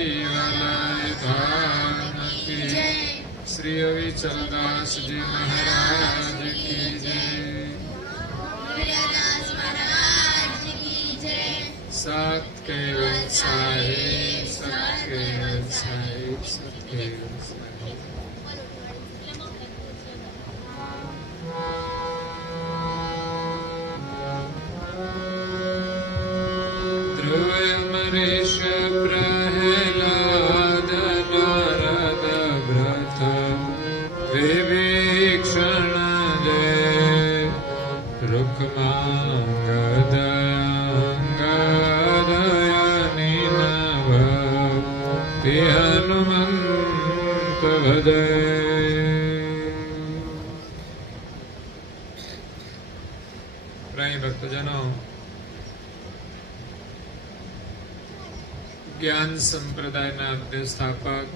वल्लभ धाम की जय। श्री अविचलदास जी महाराज की जय। महाराज की जय। सत केवल साहिब, सत केवल साहिब, सत केवल साहिब। ध्रुवमरीश प्रह्लाद नारद भृत विभीषण जय। रुक्मांगद हनुमंत भजय। प्रिय भक्तजनों, ज्ञान संप्रदायના અધ્યસ્થાપક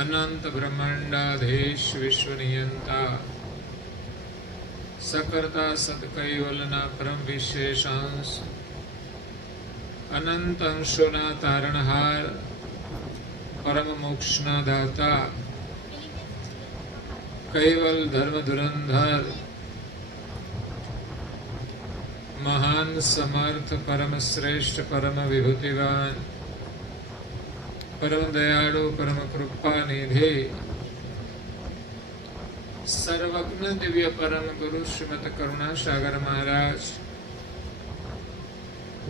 અનંત બ્રહ્માંડાધીશ વિશ્વનિયંતા સકર્તા સદકૈવલના પરમ વિશેષાંશ अनंत अंशोना तारणहार परम मोक्षना दाता कैवल धर्म धुरंधर महान समर्थ परम श्रेष्ठ परम विभूतिवान परम दयालु परम कृपा निधि सर्वज्ञ दिव्य परम गुरु श्रीमद करुणा सागर महाराज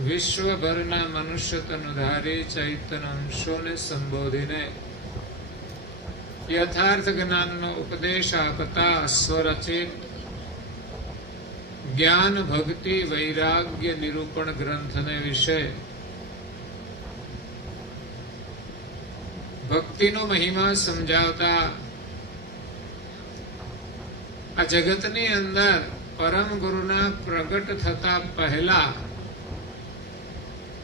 વિશ્વભરના મનુષ્ય તનુધારી ચૈતન્ય અંશોને સંબોધીને યથાર્થ જ્ઞાનનો ઉપદેશ આપતા સ્વરચિત જ્ઞાન ભક્તિ વૈરાગ્ય નિરૂપણ ગ્રંથને વિશે ભક્તિનો મહિમા સમજાવતા આ જગતની અંદર પરમ ગુરુના પ્રગટ થતા પહેલા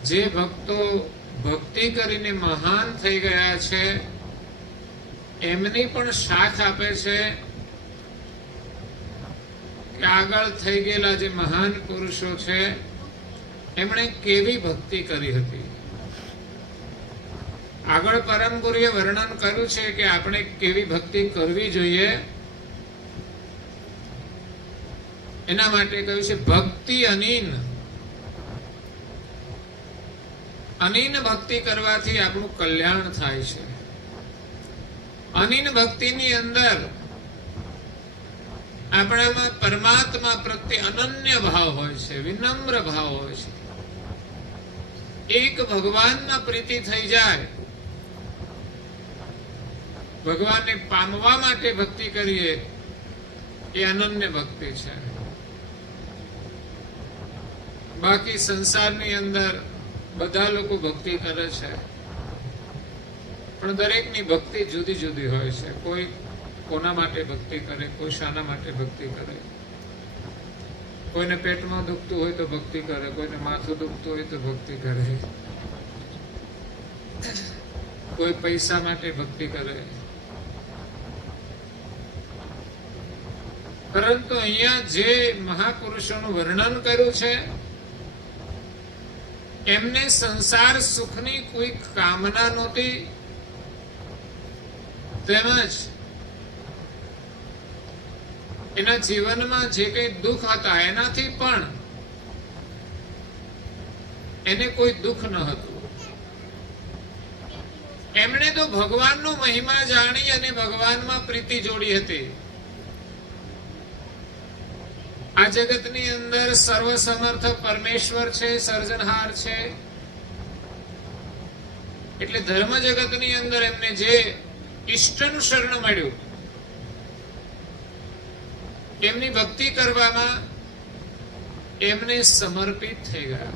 જે ભક્તો ભક્તિ કરીને મહાન થઈ ગયા છે એમની પણ સાથ આપે છે કે આગળ થઈ ગયેલા જે મહાન પુરુષો છે એમણે કેવી ભક્તિ કરી હતી। આગળ પરમ ગુરુએ વર્ણન કર્યું છે કે આપણે કેવી ભક્તિ કરવી જોઈએ। એના માટે કહ્યું છે ભક્તિ અનીન। अनीन भक्ति करवाथी आपनु कल्याण थाय छे। अनीन भक्ति नी अंदर आपणामां परमात्मा प्रत्ये अनन्य भाव होय छे, विनम्र भाव होय छे। एक भगवान मां प्रीति थई जाय, भगवान ने पामवा माटे भक्ति करीए ए अनन्य भक्ति छे। बाकी संसारनी अंदर બધા લોકો ભક્તિ કરે છે પણ દરેકની ભક્તિ જુદી જુદી હોય છે। કોઈ કોના માટે ભક્તિ કરે, કોઈ શાના માટે ભક્તિ કરે। કોઈને પેટમાં દુખતું હોય તો ભક્તિ કરે, કોઈને માથું દુખતું હોય તો ભક્તિ કરે, કોઈ પૈસા માટે ભક્તિ કરે। પરંતુ અહીંયા જે મહાપુરુષોનું વર્ણન કર્યું છે એમને સંસાર સુખની કોઈ કામના નહોતી, તેમજ એના જીવનમાં જે કંઈ દુઃખ હતા એનાથી પણ એને કોઈ દુઃખ ન હતું। એમણે તો ભગવાનનો મહિમા જાણી અને ભગવાનમાં પ્રીતિ જોડી હતી। આ જગતની અંદર સર્વસમર્થ પરમેશ્વર છે, સર્જનહાર છે। એટલે ધર્મ જગતની અંદર એમને જે ઈષ્ટનું શરણ મળ્યું એમની ભક્તિ કરવામાં એમને સમર્પિત થઈ ગયા।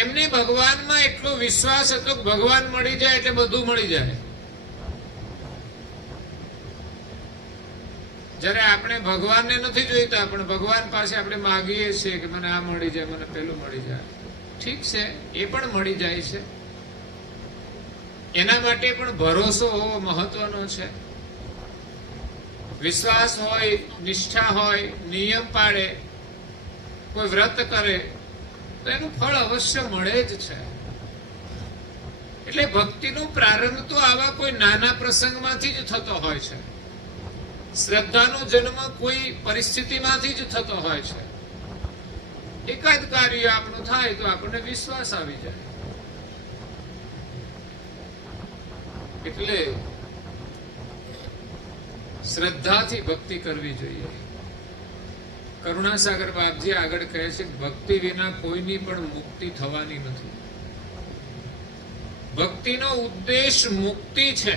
એમને ભગવાનમાં એટલો વિશ્વાસ હતો કે ભગવાન મળી જાય એટલે બધું મળી જાય। જ્યારે આપણે ભગવાનને નથી જોઈતા પણ ભગવાન પાસે આપણે માંગીએ છીએ કે મને આ મળી જાય, મને પેલું મળી જાય, ઠીક છે એ પણ મળી જાય છે। એના માટે પણ ભરોસો હોવો મહત્વનો છે। વિશ્વાસ હોય, નિષ્ઠા હોય, નિયમ પાડે, કોઈ વ્રત કરે તો એનું ફળ અવશ્ય મળે જ છે. એટલે ભક્તિનો પ્રારંભ તો આવા કોઈ નાના પ્રસંગમાંથી જ થતો હોય છે. શ્રદ્ધાનો જન્મ કોઈ પરિસ્થિતિમાંથી જ થતો હોય છે. એકાદ કાર્ય આપણું થાય તો આપણને વિશ્વાસ આવી જાય. એટલે શ્રદ્ધાથી ભક્તિ કરવી જોઈએ. કરુણાસાગર બાપજી આગળ કહે છે ભક્તિ વિના કોઈની પણ મુક્તિ થવાની નથી. ભક્તિનો ઉદ્દેશ મુક્તિ છે.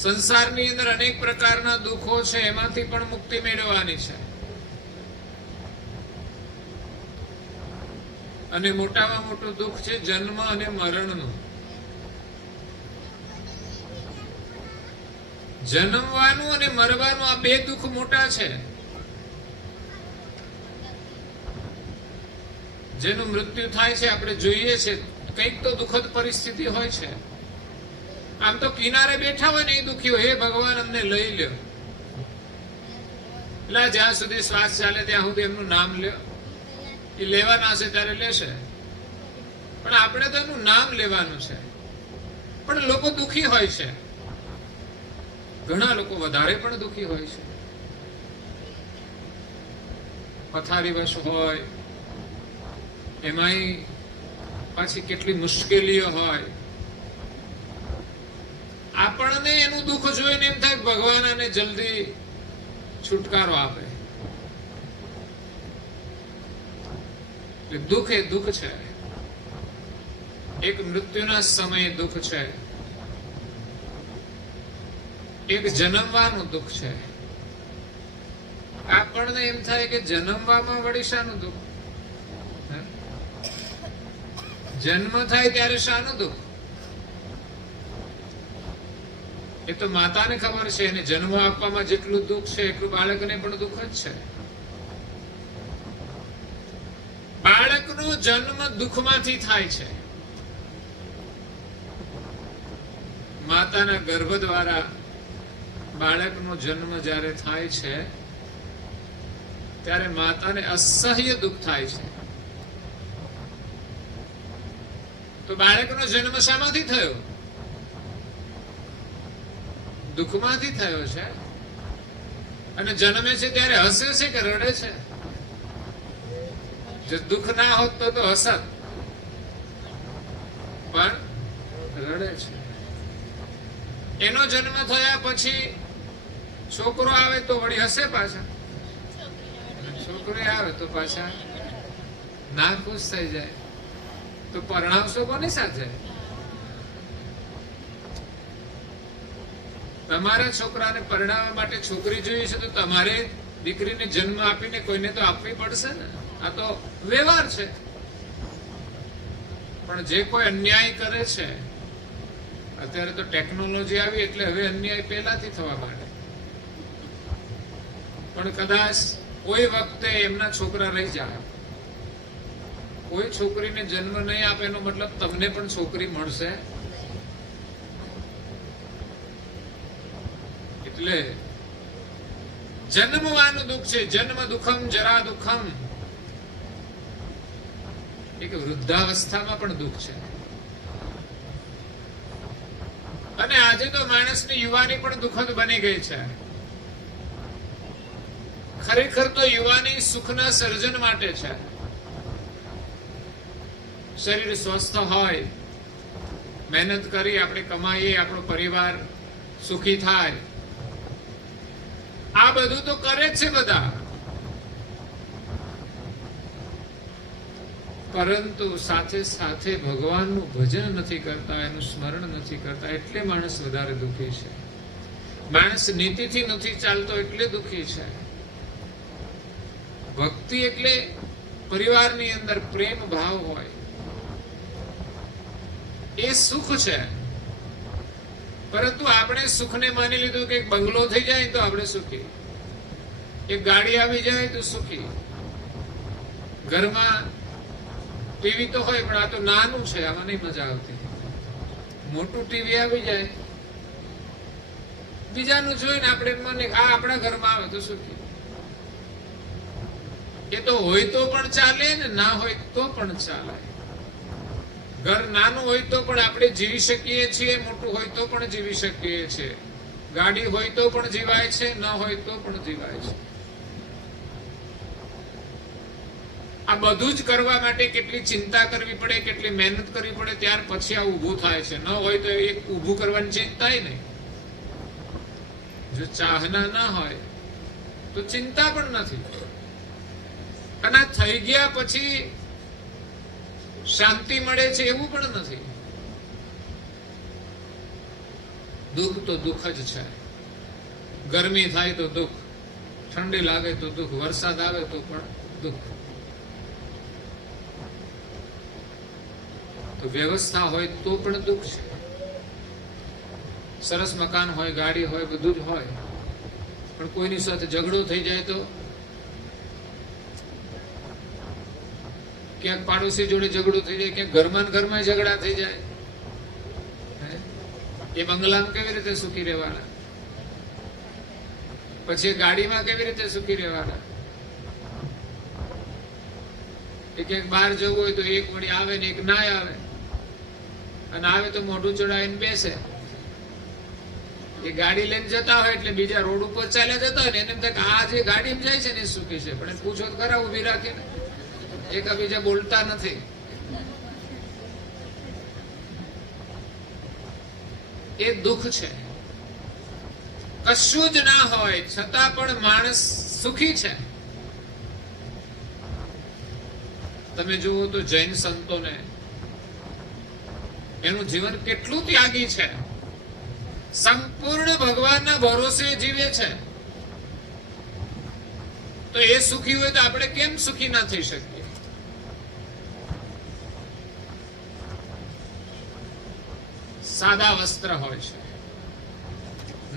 સંસારની અંદર અનેક પ્રકારના દુઃખો છે, એમાંથી પણ મુક્તિ મેળવવાની છે. અને મોટામાં મોટું દુઃખ છે જન્મ અને મરણનું. જન્મવાનું અને મરવાનું આ બે દુઃખ મોટા છે. જેનું મૃત્યુ થાય છે આપણે જોઈએ છે, કંઈક તો દુઃખદ પરિસ્થિતિ હોય છે. આમ તો કિનારે બેઠા હોય ને એ દુઃખી હોય, હે ભગવાન અમને લઈ લ્યો. એટલે જ્યાં સુધી શ્વાસ ચાલે ત્યાં સુધી એમનું નામ લ્યો. એ લેવાના હશે ત્યારે લેશે, પણ આપણે તો એનું નામ લેવાનું છે. પણ લોકો દુઃખી હોય છે, ઘણા લોકો વધારે પણ દુઃખી હોય છે. પથારીવશ હોય, એમાંય પાછી કેટલી મુશ્કેલીઓ હોય. આપણને એનું દુઃખ જોઈને એમ થાય ભગવાન આને જલ્દી છુટકારો આપે. દુઃખ એ દુઃખ છે. એક મૃત્યુના સમયે દુઃખ છે, એક જન્મવાનું દુઃખ છે. આપણને એમ થાય કે જન્મવામાં વળી શાનું દુઃખ? જન્મ થાય ત્યારે શાનું દુઃખ? એ તો માતાને ખબર છે, એને જન્મ આપવામાં જેટલું દુઃખ છે એટલું બાળકને પણ દુઃખ જ છે. બાળકનો જન્મ દુઃખમાંથી થાય છે. માતાના ગર્ભ દ્વારા બાળકનો જન્મ જ્યારે થાય છે ત્યારે માતાને અસહ્ય દુઃખ થાય છે. તો બાળકનો જન્મ શામાંથી થયો? દુઃખમાંથી થયો છે. અને જન્મે છે ત્યારે હસે છે કે રડે છે? જો દુઃખ ના હોત તો હસત, પણ રડે છે. એનો જન્મ થયા પછી છોકરો આવે તો વળી હસે પાછા, છોકરી આવે તો પાછા ના ખુશ થઈ જાય. તો પરણાવશો કોની સાથે? તમારા છોકરાને પરણાવવા માટે છોકરી જોઈએ છે તો તમારે દીકરીને જન્મ આપીને કોઈને તો આપવી પડશે ને. આ તો વ્યવહાર છે. પણ જે કોઈ અન્યાય કરે છે, અત્યારે તો ટેકનોલોજી આવી એટલે હવે અન્યાય પહેલાથી થવા માંડે. પણ કદાચ કોઈ વખતે એમના છોકરા રહી જાય, કોઈ છોકરીને જન્મ નહીં આપે એનો મતલબ તમને પણ છોકરી મળશે. એટલે જન્મવાનું દુઃખ છે. જન્મ દુઃખમ જરા દુઃખમ. એક વૃદ્ધાવસ્થામાં પણ દુઃખ છે. અને આજે તો માણસની યુવાની પણ દુઃખદ બની ગઈ છે. ખરેખર તો યુવાની સુખના સર્જન માટે છે. શરીર સ્વસ્થ હોય, મહેનત કરી આપણે કમાઈએ, આપણો પરિવાર સુખી થાય, આ બધું તો કરે જ છે બધા. પરંતુ સાથે સાથે ભગવાનનું ભજન નથી કરતા, એનું સ્મરણ નથી કરતા, એટલે માણસ વધારે દુઃખી છે. માણસ નીતિથી નથી ચાલતો એટલે દુઃખી છે. ભક્તિ એટલે પરિવારની અંદર પ્રેમ ભાવ હોય, એ સુખ છે. પરંતુ આપણે સુખને માની લીધું કે એક બંગલો થઈ જાય તો આપણે સુખી, એક ગાડી આવી જાય તો સુખી, ઘરમાં ટીવી તો હોય પણ આ તો નાનું છે, આમાં નહીં મજા આવતી. મોટું ટીવી આવી જાય, બીજાનું જોઈને આપણે મને આ આપણા ઘરમાં આવે તો સુખી. એ તો હોય તો પણ ચાલે ને ના હોય તો પણ ચાલે. ઘર નાનું હોય તો પણ આપણે જીવી શકીએ છીએ, મોટું હોય તો પણ જીવી શકીએ છીએ. ગાડી હોય તો પણ જીવાય છે, ન હોય તો પણ જીવાય છે. આ બધું જ કરવા માટે કેટલી ચિંતા કરવી પડે, કેટલી મહેનત કરવી પડે, ત્યાર પછી આ ઊભું થાય છે. ન હોય તો એક ઊભું કરવાની ચિંતા નહીં. જો ચાહના ના હોય તો ચિંતા પણ નથી. અને થઈ ગયા પછી શાંતિ મળે છે એવું પણ નથી. દુઃખ તો દુઃખ જ છે. ગરમી થાય તો દુઃખ, ઠંડી લાગે તો દુઃખ, વરસાદ આવે તો પણ દુઃખ. તો વ્યવસ્થા હોય તો પણ દુઃખ છે. સરસ મકાન હોય, ગાડી હોય, બધું જ હોય, પણ કોઈની સાથે ઝઘડો થઈ જાય તો, ક્યાંક પાડોશી જોડે ઝઘડો થઈ જાય, ક્યાંક ઘરમાં ઘરમાં ઝઘડા થઈ જાય, એ બંગલામાં કેવી રીતે સુખી રહેવાના? પછી ગાડીમાં કેવી રીતે સુખી રહેવાના? એક બહાર જવું હોય તો એક વળી આવે ને એક ના આવે, અને આવે તો મોઢું ચડાવીને બેસે. એ ગાડી લઈને જતા હોય એટલે બીજા રોડ ઉપર ચાલ્યા જતા હોય ને એને એમ થાય કે આ જે ગાડીમાં જાય છે ને એ સુખી છે, પણ પૂછો તો ખરા ઉભી રાખીને, એક બીજા બોલતા નથી. એ દુઃખ છે. કશું જ ના હોય છતાં પણ માણસ સુખી છે. તમે જુઓ તો જૈન સંતોને એનું જીવન કેટલું ત્યાગી છે. સંપૂર્ણ ભગવાનના ભરોસે જીવે છે. તો એ સુખી હોય તો આપણે કેમ સુખી ના થઈ શકીએ? સાદા વસ્ત્ર હોય છે,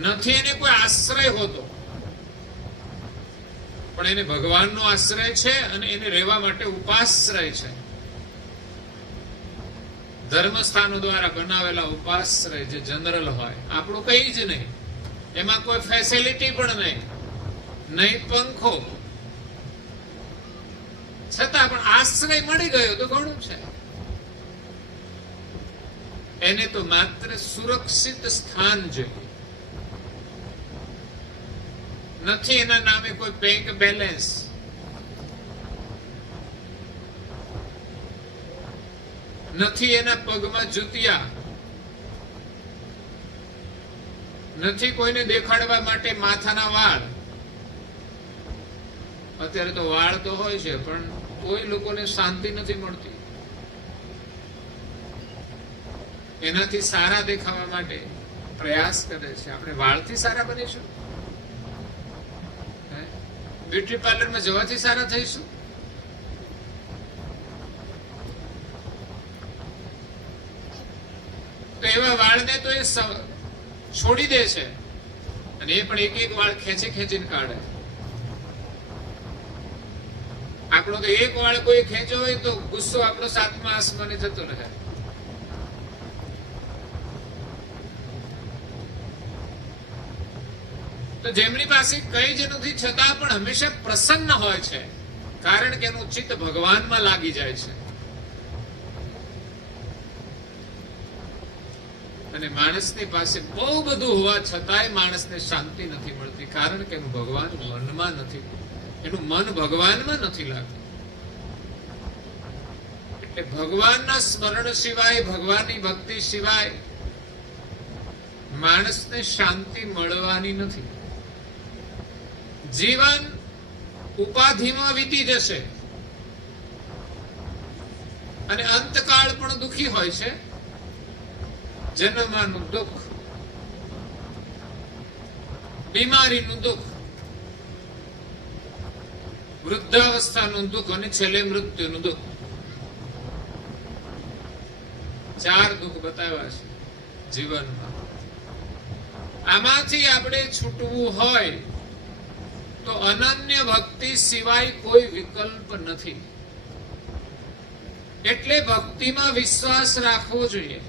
નથી એને કોઈ આશ્રય હોતો, પણ એને ભગવાનનો આશ્રય છે અને એને રહેવા માટે ઉપાશ્રય છે. ધર્મસ્થાનો દ્વારા બનાવેલા ઉપાશ્રય જે જનરલ હોય, આપણું કઈ જ નહીં, એમાં કોઈ ફેસિલિટી પણ નહીં, નહીં પંખો, છતાં પણ આશ્રય મળી ગયો તો ઘણું છે. એને તો માત્ર સુરક્ષિત સ્થાન જોઈએ, નથી એના નામે કોઈ બેંક બેલેન્સ, નથી એના પગમાં જુતિયા, નથી કોઈને દેખાડવા માટે માથાના વાળ. અત્યારે તો વાળ તો હોય છે પણ કોઈ લોકોને શાંતિ નથી મળતી. એનાથી સારા દેખાવા માટે પ્રયાસ કરે છે. આપણે વાળથી સારા બનીશું? બ્યુટી પાર્લરમાં જવાથી સારા થઈશું? તો એવા વાળને તો એ છોડી દે છે, અને એ પણ એક એક વાળ ખેંચી ખેંચીને કાઢે. આપણો તો એક વાળ કોઈ ખેંચ્યો હોય તો ગુસ્સો આપણો સાતમા આસમાને જતો રહે. તો જેમની પાસે કઈ જ નથી છતાં પણ હંમેશા પ્રસન્ન હોય છે, કારણ કે એનું ચિત્ત ભગવાનમાં લાગી જાય છે. અને માણસની પાસે બહુ બધું હોવા છતાંય માણસને શાંતિ નથી મળતી, કારણ કે એનું ભગવાન મનમાં નથી, એનું મન ભગવાનમાં નથી લાગતું. એટલે ભગવાનના સ્મરણ સિવાય, ભગવાનની ભક્તિ સિવાય માણસને શાંતિ મળવાની નથી. જીવન ઉપાધિમાં વીતી જશે અને અંતકાળ પણ દુઃખી હોય છે. જન્મનું દુઃખ, બીમારીનું દુઃખ, વૃદ્ધાવસ્થાનું દુઃખ અને છેલ્લે મૃત્યુનું દુઃખ. 4 દુઃખ બતાવ્યા છે જીવનમાં. આમાંથી આપણે છૂટવું હોય તો અનન્ય ભક્તિ સિવાય કોઈ વિકલ્પ નથી. એટલે ભક્તિમાં વિશ્વાસ રાખવો જોઈએ.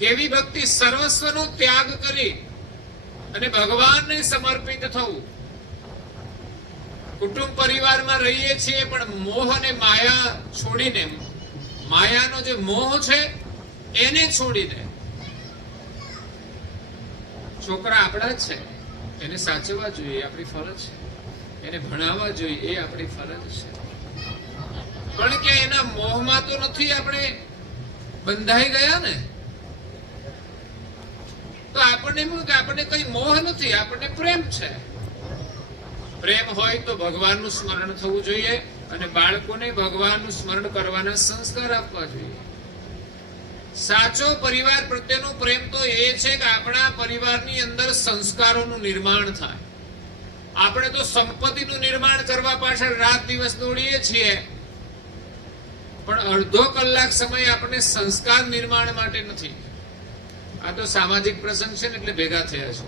કેવી ભક્તિ? સર્વસ્વનો ત્યાગ કરી અને ભગવાનને સમર્પિત થવું. કુટુંબ પરિવારમાં રહીએ છીએ પણ મોહ અને માયા છોડીને, માયાનો જે મોહ છે એને છોડીને, છોકરા આપણા જ છે, એને સાચવવા જોઈએ, આપણી ફરજ છે. એને ભણાવવા જોઈએ, એ આપણી ફરજ છે. પણ કે એના મોહમાં તો નથી આપણે બંધાઈ ગયા ને. તો આપણને એમ કે આપણને કઈ મોહ નથી, આપણને પ્રેમ છે. પ્રેમ હોય તો ભગવાનનું સ્મરણ થવું જોઈએ અને બાળકોને ભગવાનનું સ્મરણ કરવાના સંસ્કાર આપવા જોઈએ. સાચો પરિવાર પ્રત્યેનો પ્રેમ તો એ છે કે આપણા પરિવારની અંદર સંસ્કારોનું નિર્માણ થાય. આપણે તો સંપત્તિનું નિર્માણ કરવા પાછળ રાત દિવસ દોડીએ છીએ, પણ અડધો કલાક સમય આપણે સંસ્કાર નિર્માણ માટે નથી. આ તો સામાજિક પ્રસંગ છે ને એટલે ભેગા થયા છે.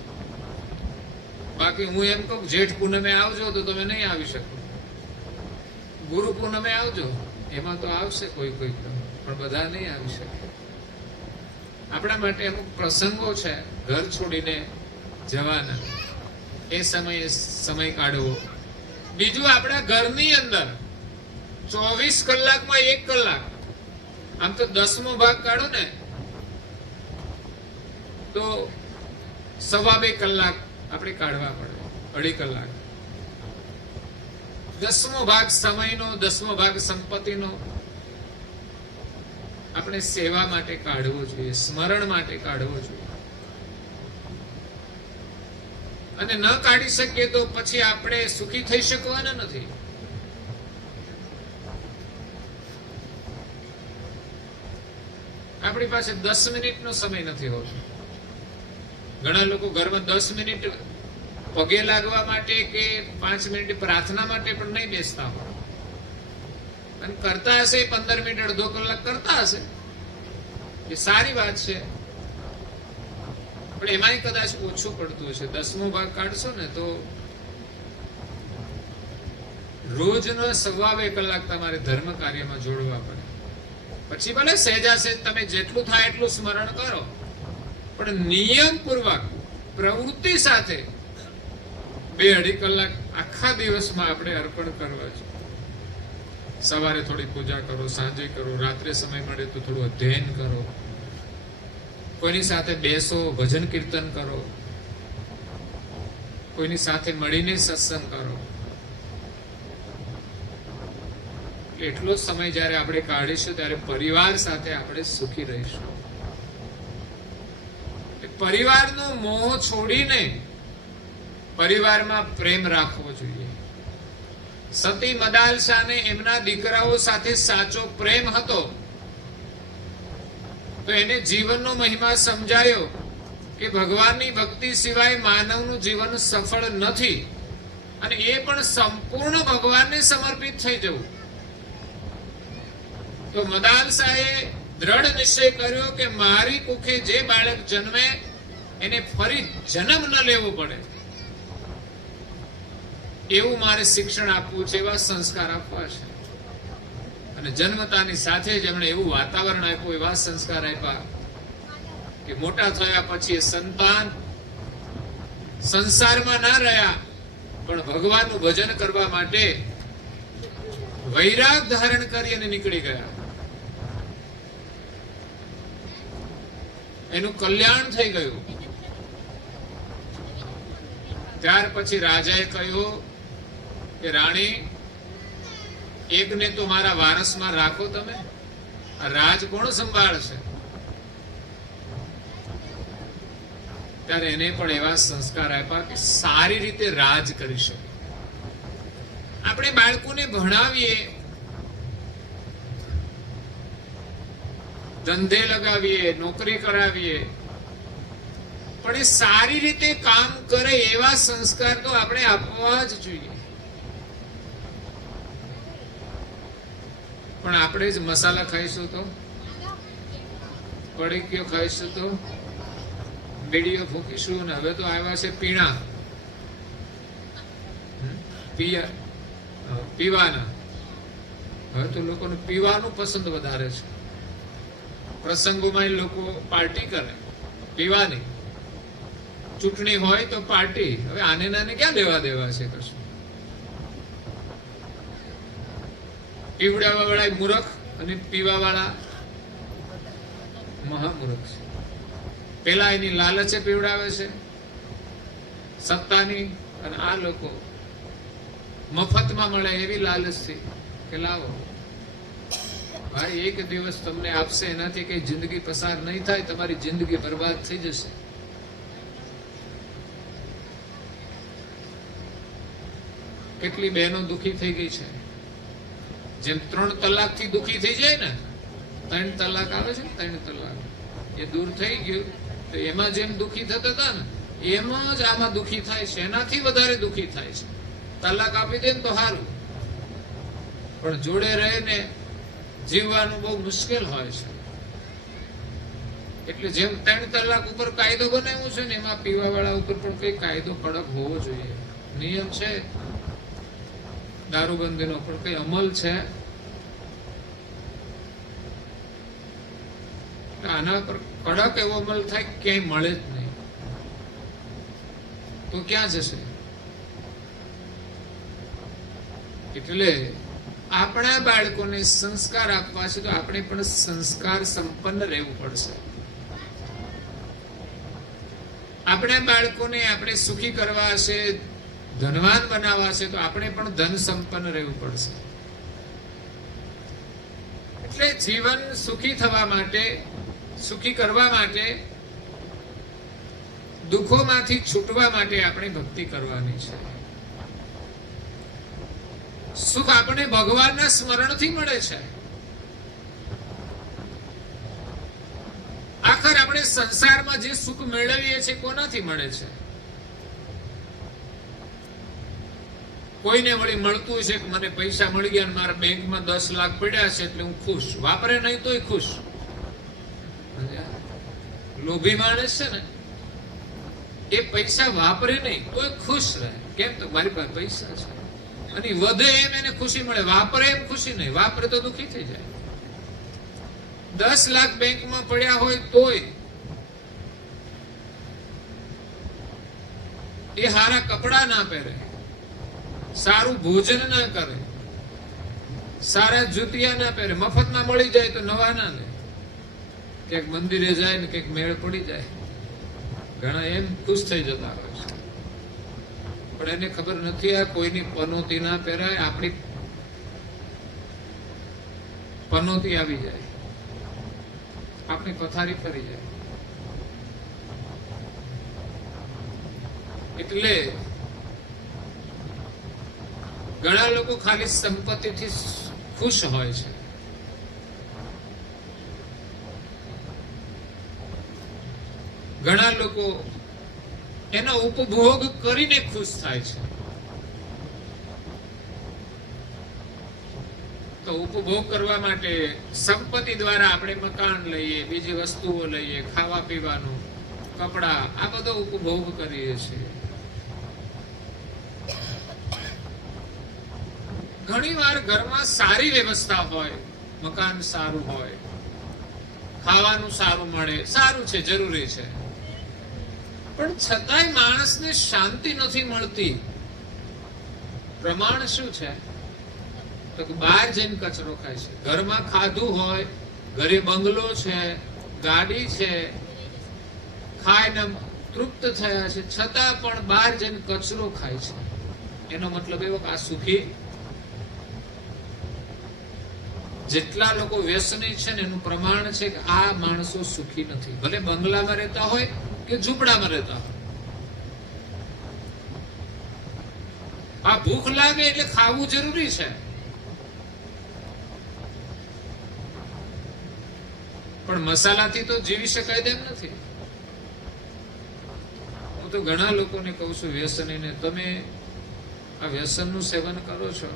બાકી હું એમ કહું જેઠ પૂનમે આવજો તો તમે નહીં આવી શકો, ગુરુ પૂનમે આવજો એમાં તો આવશે કોઈ કોઈ, પણ બધા નહીં આવી શકે. આપણા માટે અમુક પ્રસંગો છે ઘર છોડીને જવાના, એ સમયે સમય કાઢવો. બીજું આપણા ઘરની અંદર 24 કલાકમાં 1 કલાક, આમ તો 10મો ભાગ કાઢો ને તો 2.25 કલાક આપણે કાઢવા પડે, 2.5 કલાક. 10મો ભાગ સમયનો, 10મો ભાગ સંપત્તિનો આપણે સેવા માટે કાઢવો જોઈએ, સ્મરણ માટે કાઢવો જોઈએ. અને ન કાઢી શકીએ તો પછી આપણે સુખી થઈ શકવાના નથી. આપણી પાસે 10 મિનિટનો સમય નથી હોતો. ઘણા લોકો ઘરમાં 10 મિનિટ પગે લાગવા માટે કે 5 મિનિટ પ્રાર્થના માટે પણ નહીં બેસતા હોય. અને કરતા હશે 15 મિનિટ, અડધો કલાક કરતા હશે, એ સારી વાત છે. પણ એમાંય કદાચ ઓછું પડતું હશે. 10મો ભાગ કાઢશો ને તો રોજનો 2.25 કલાક તમારે ધર્મ કાર્યમાં જોડવા પડે. પછી ભલે સહેજા સહેજ તમે જેટલું થાય એટલું સ્મરણ કરો, પણ નિયમપૂર્વક પ્રવૃત્તિ સાથે 2-2.5 કલાક આખા દિવસમાં આપણે અર્પણ કરવા છે. સવારે થોડી પૂજા કરો, સાંજે કરો, રાત્રે સમય મળે તો થોડું અધ્યયન કરો, કોઈની સાથે બેસો, ભજન કીર્તન કરો, કોઈની સાથે મળીને સત્સંગ કરો. એટલો સમય જ્યારે આપણે કાઢીશું ત્યારે પરિવાર સાથે આપણે સુખી રહીશું. પરિવારનો મોહ છોડીને પરિવારમાં પ્રેમ રાખવો જોઈએ. સતી મદાલસાને એમના દીકરાઓ સાથે સાચો પ્રેમ હતો તો એને જીવનનો મહિમા સમજાયો કે ભગવાનની ભક્તિ સિવાય માનવનું જીવન સફળ નથી, અને એ પણ સંપૂર્ણ ભગવાનને સમર્પિત થઈ જવું. તો મદાલસાએ દ્રઢ નિશ્ચય કર્યો કે મારી કુખે જે બાળક જન્મે એને ફરી જન્મ ન લેવો પડે એવું મારે શિક્ષણ આપવું છે, એવા સંસ્કાર આપવા છે. અને જન્મતાની સાથે જ એમણે એવું વાતાવરણ આપ્યું, એવા સંસ્કાર આપ્યા કે મોટા થયા પછી એ સંતાન સંસારમાં ના રહ્યા, પણ ભગવાનનું ભજન કરવા માટે વૈરાગ ધારણ કરી અને નીકળી ગયા. એનું કલ્યાણ થઈ ગયું. ત્યાર પછી રાજાએ કહ્યું કે રાણી, એકને તો મારા વારસમાં રાખો તમે, આ રાજ કોણ સંભાળશે? ત્યારે એને પણ એવા સંસ્કાર આપ્યા કે સારી રીતે રાજ કરી શકે. આપણે બાળકોને ભણાવીએ, ધંધે લગાવીએ, નોકરી કરાવીએ, પણ એ સારી રીતે કામ કરે એવા સંસ્કાર તો આપણે આપવા જ જોઈએ. પણ આપણે જ મસાલા ખાઈશું તો, પડીકીઓ ખાઈશું તો, બીડીઓ ફૂંકીશું, ને હવે તો આવ્યા છે પીણા, પીવાના. હવે તો લોકોને પીવાનું પસંદ વધારે છે. પ્રસંગોમાં લોકો પાર્ટી કરે, પીવાની. ચૂંટણી હોય તો પાર્ટી. હવે આને નાને ક્યાં લેવા દેવા છે કશું? પીવડાવવા વાળા મૂર્ખ અને પીવા વાળા મહામૂર્ખ છે. પેલા એની લાલચે પીવડાવે છે સત્તાની, અને આ લોકો મફતમાં મળે એવી લાલચથી કે લાવો ભાઈ, એક દિવસ તમને આપશે, એનાથી કઈ જિંદગી પસાર નહીં થાય, તમારી જિંદગી બરબાદ થઈ જશે. કેટલી બહેનો દુખી થઈ ગઈ છે. જેમ 3 તલાક થી દુખી થઈ જાય ને, 3 તલાક આવે છે ને, 3 તલાક એ દૂર થઈ ગયું તો એમાં જેમ દુખી થતા હતા ને એમાં જ આમાં દુખી થાય છે, એનાથી વધારે દુખી થાય છે. તલાક આપી દે ને તો સારું, પણ જોડે રહીને જીવવાનું બહુ મુશ્કેલ હોય છે. એટલે જેમ 3 તલાક ઉપર કાયદો બનાવ્યો છે ને, એમાં પીવા વાળા ઉપર પણ કઈ કાયદો કડક હોવો જોઈએ. નિયમ છે દારૂબંધીનો, પણ કઈ અમલ છે? આના પર કડક એવો અમલ થાય ક્યાંય મળે જ નહીં, તો ક્યાં જશે? એટલે આપણા બાળકોને સંસ્કાર આપવા છે તો આપણે પણ સંસ્કાર સંપન્ન રહેવું પડશે. આપણા બાળકોને આપણે સુખી કરવા છે, ધનવાન બનાવવા છે, તો આપણે પણ ધન સંપન્ન રહેવું પડશે. એટલે જીવન સુખી થવા માટે, સુખી કરવા માટે, દુઃખોમાંથી છૂટવા માટે આપણે ભક્તિ કરવાની છે. સુખ આપણે ભગવાનના સ્મરણથી મળે છે. આખર આપણે સંસારમાં જે સુખ મેળવીએ છીએ કોનાથી મળે છે? કોઈને વળી મળતું છે કે મને પૈસા મળી ગયા, મારા બેંકમાં 10 લાખ પડ્યા છે એટલે હું ખુશ. વાપરે નહીં તોય ખુશ. લોભી માણસ છે ને, એ પૈસા વાપરે નહીં તોય ખુશ રહે. કેમ? તો મારી પાસે પૈસા છે, અને વધે એમ એને ખુશી મળે. વાપરે એમ ખુશી નહીં, વાપરે તો દુઃખી થઈ જાય. 10 લાખ બેંકમાં પડ્યા હોય તોય એ સારા કપડા ના પહેરે, સારું ભોજન ના કરે, સારા જૂતિયા ના પહેરે, મફતમાં મળી જાય તો નવા ના લે. ક્યાંક મંદિરે જાય ને ક્યાંક મેળ પડી જાય, ઘણા એમ ખુશ થઈ જતા હોય છે. પણ એને ખબર નથી આ કોઈની પનોતી ના પહેરાય, આપણી પનોતી આવી જાય, આપણી પથારી ફરી જાય. એટલે ઘણા લોકો ખાલી સંપત્તિથી ખુશ હોય છે. ઘણા લોકો એનો ઉપભોગ કરીને ખુશ થાય છે. તો ઉપભોગ કરવા માટે સંપત્તિ દ્વારા આપણે મકાન લઈએ, બીજી વસ્તુઓ લઈએ, ખાવા પીવાનું, કપડા, આ બધો ઉપભોગ કરીએ છીએ. ઘણી વાર ઘરમાં સારી વ્યવસ્થા હોય, મકાન સારું હોય, ખાવાનું સારું મળે, સારું છે, જરૂરી છે, પણ છતાંય માણસને શાંતિ નથી મળતી. પ્રમાણ શું છે? તો બહાર જઈને કચરો ખાય છે. ઘરમાં ખાધું હોય, ઘરે બંગલો છે, ગાડી છે, ખાઈને તૃપ્ત થયા છે, છતાં પણ બહાર જઈને કચરો ખાય છે. એનો મતલબ એવો કે આ સુખી? જેટલા લોકો વ્યસની છે ને એનું પ્રમાણ છે કે આ માણસો સુખી નથી. ભલે બંગલામાં રહેતા હોય કે ઝૂંપડામાં રહેતા હોય. આ ભૂખ લાગે એટલે ખાવું જરૂરી છે, પણ મસાલાથી તો જીવી શકાય તેમ નથી. હું તો ઘણા લોકોને કહું છું, વ્યસનીને, તમે આ વ્યસનનું સેવન કરો છો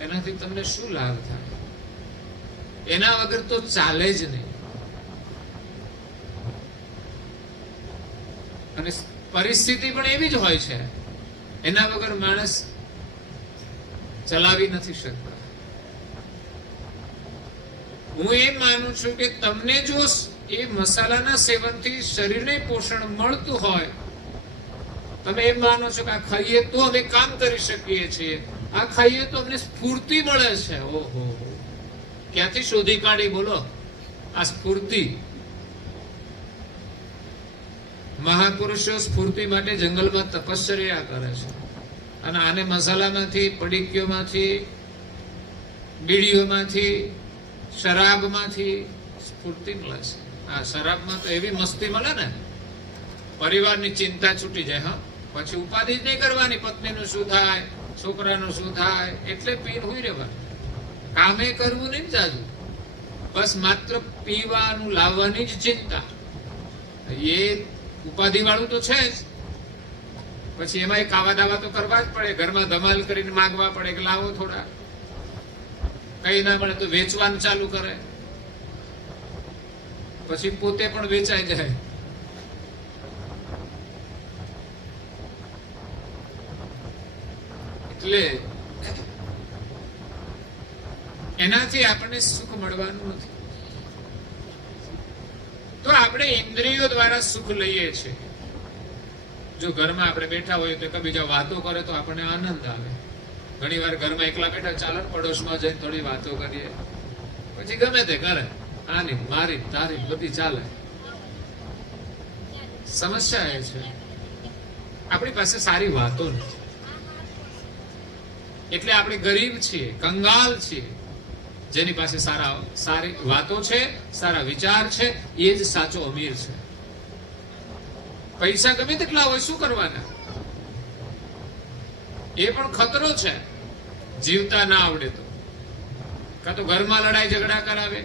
એનાથી તમને શું લાભ થાય? એના વગર તો ચાલે જ નહીં. અને પરિસ્થિતિ પણ એવી જ હોય છે, એના વગર માણસ ચલાવી નથી શકતા. હું એમ માનું છું કે તમને જો એ મસાલાના સેવનથી શરીરને પોષણ મળતું હોય તો તમે એમ માનો છો કે આ ખાઈએ તો અમે કામ કરી શકીએ છીએ, આ ખાઈએ તો અમને સ્ફૂર્તિ મળે છે. ઓહો, ક્યાંથી શોધી કાઢી બોલો આ સ્ફૂર્તિ? મહાપુરુષો સ્ફૂર્તિ માટે જંગલમાં તપશ્ચર્યા કરે છે, અને આને મસાલામાંથી, પડીકીઓમાંથી, બીડીઓમાંથી, શરાબમાંથી સ્ફૂર્તિ મળે છે. આ શરાબમાં તો એવી મસ્તી મળે ને, પરિવારની ચિંતા છૂટી જાય. હા, પછી ઉપાધિ જ નહીં કરવાની, પત્નીનું શું થાય, છોકરાનું શું થાય, એટલે પીને હુઈ રહેવાનું, કામે કરવું નહીં જાજુ, બસ માત્ર પીવાનું લાવવાની જ ચિંતા. એ ઉપાધિ વાળું તો છે જ. પછી એમાં કાવા દાવા તો કરવા જ પડે, ઘરમાં ધમાલ કરીને માંગવા પડે કે લાવો થોડા, કઈ ના મળે તો વેચવાનું ચાલુ કરે, પછી પોતે પણ વેચાઈ જાય. એટલે એનાથી આપણને સુખ મળવાનું નથી. તો આપણે ઇન્દ્રિયો દ્વારા સુખ લઈએ છીએ. જો ઘરમાં આપણે બેઠા હોઈએ તો એકબીજા વાતો કરે તો આપણને આનંદ આવે. ઘણી વાર ઘરમાં એકલા બેઠા, ચાલો પડોશમાં જઈને થોડી વાતો કરીએ, પછી ગમે તે કરે, આની મારી તારી બધી ચાલે. સમસ્યા એ છે આપણી પાસે સારી વાતો નથી, એટલે આપણે ગરીબ છીએ, કંગાલ છીએ. જેની પાસે સારી વાતો છે, સારા વિચાર છે, એ જ સાચો અમીર છે. પૈસા ગમે તેટલા હોય, શું કરવાના? એ પણ ખતરો છે. જીવતા ના આવડે તો કાં તો ઘરમાં લડાઈ ઝઘડા કરાવે,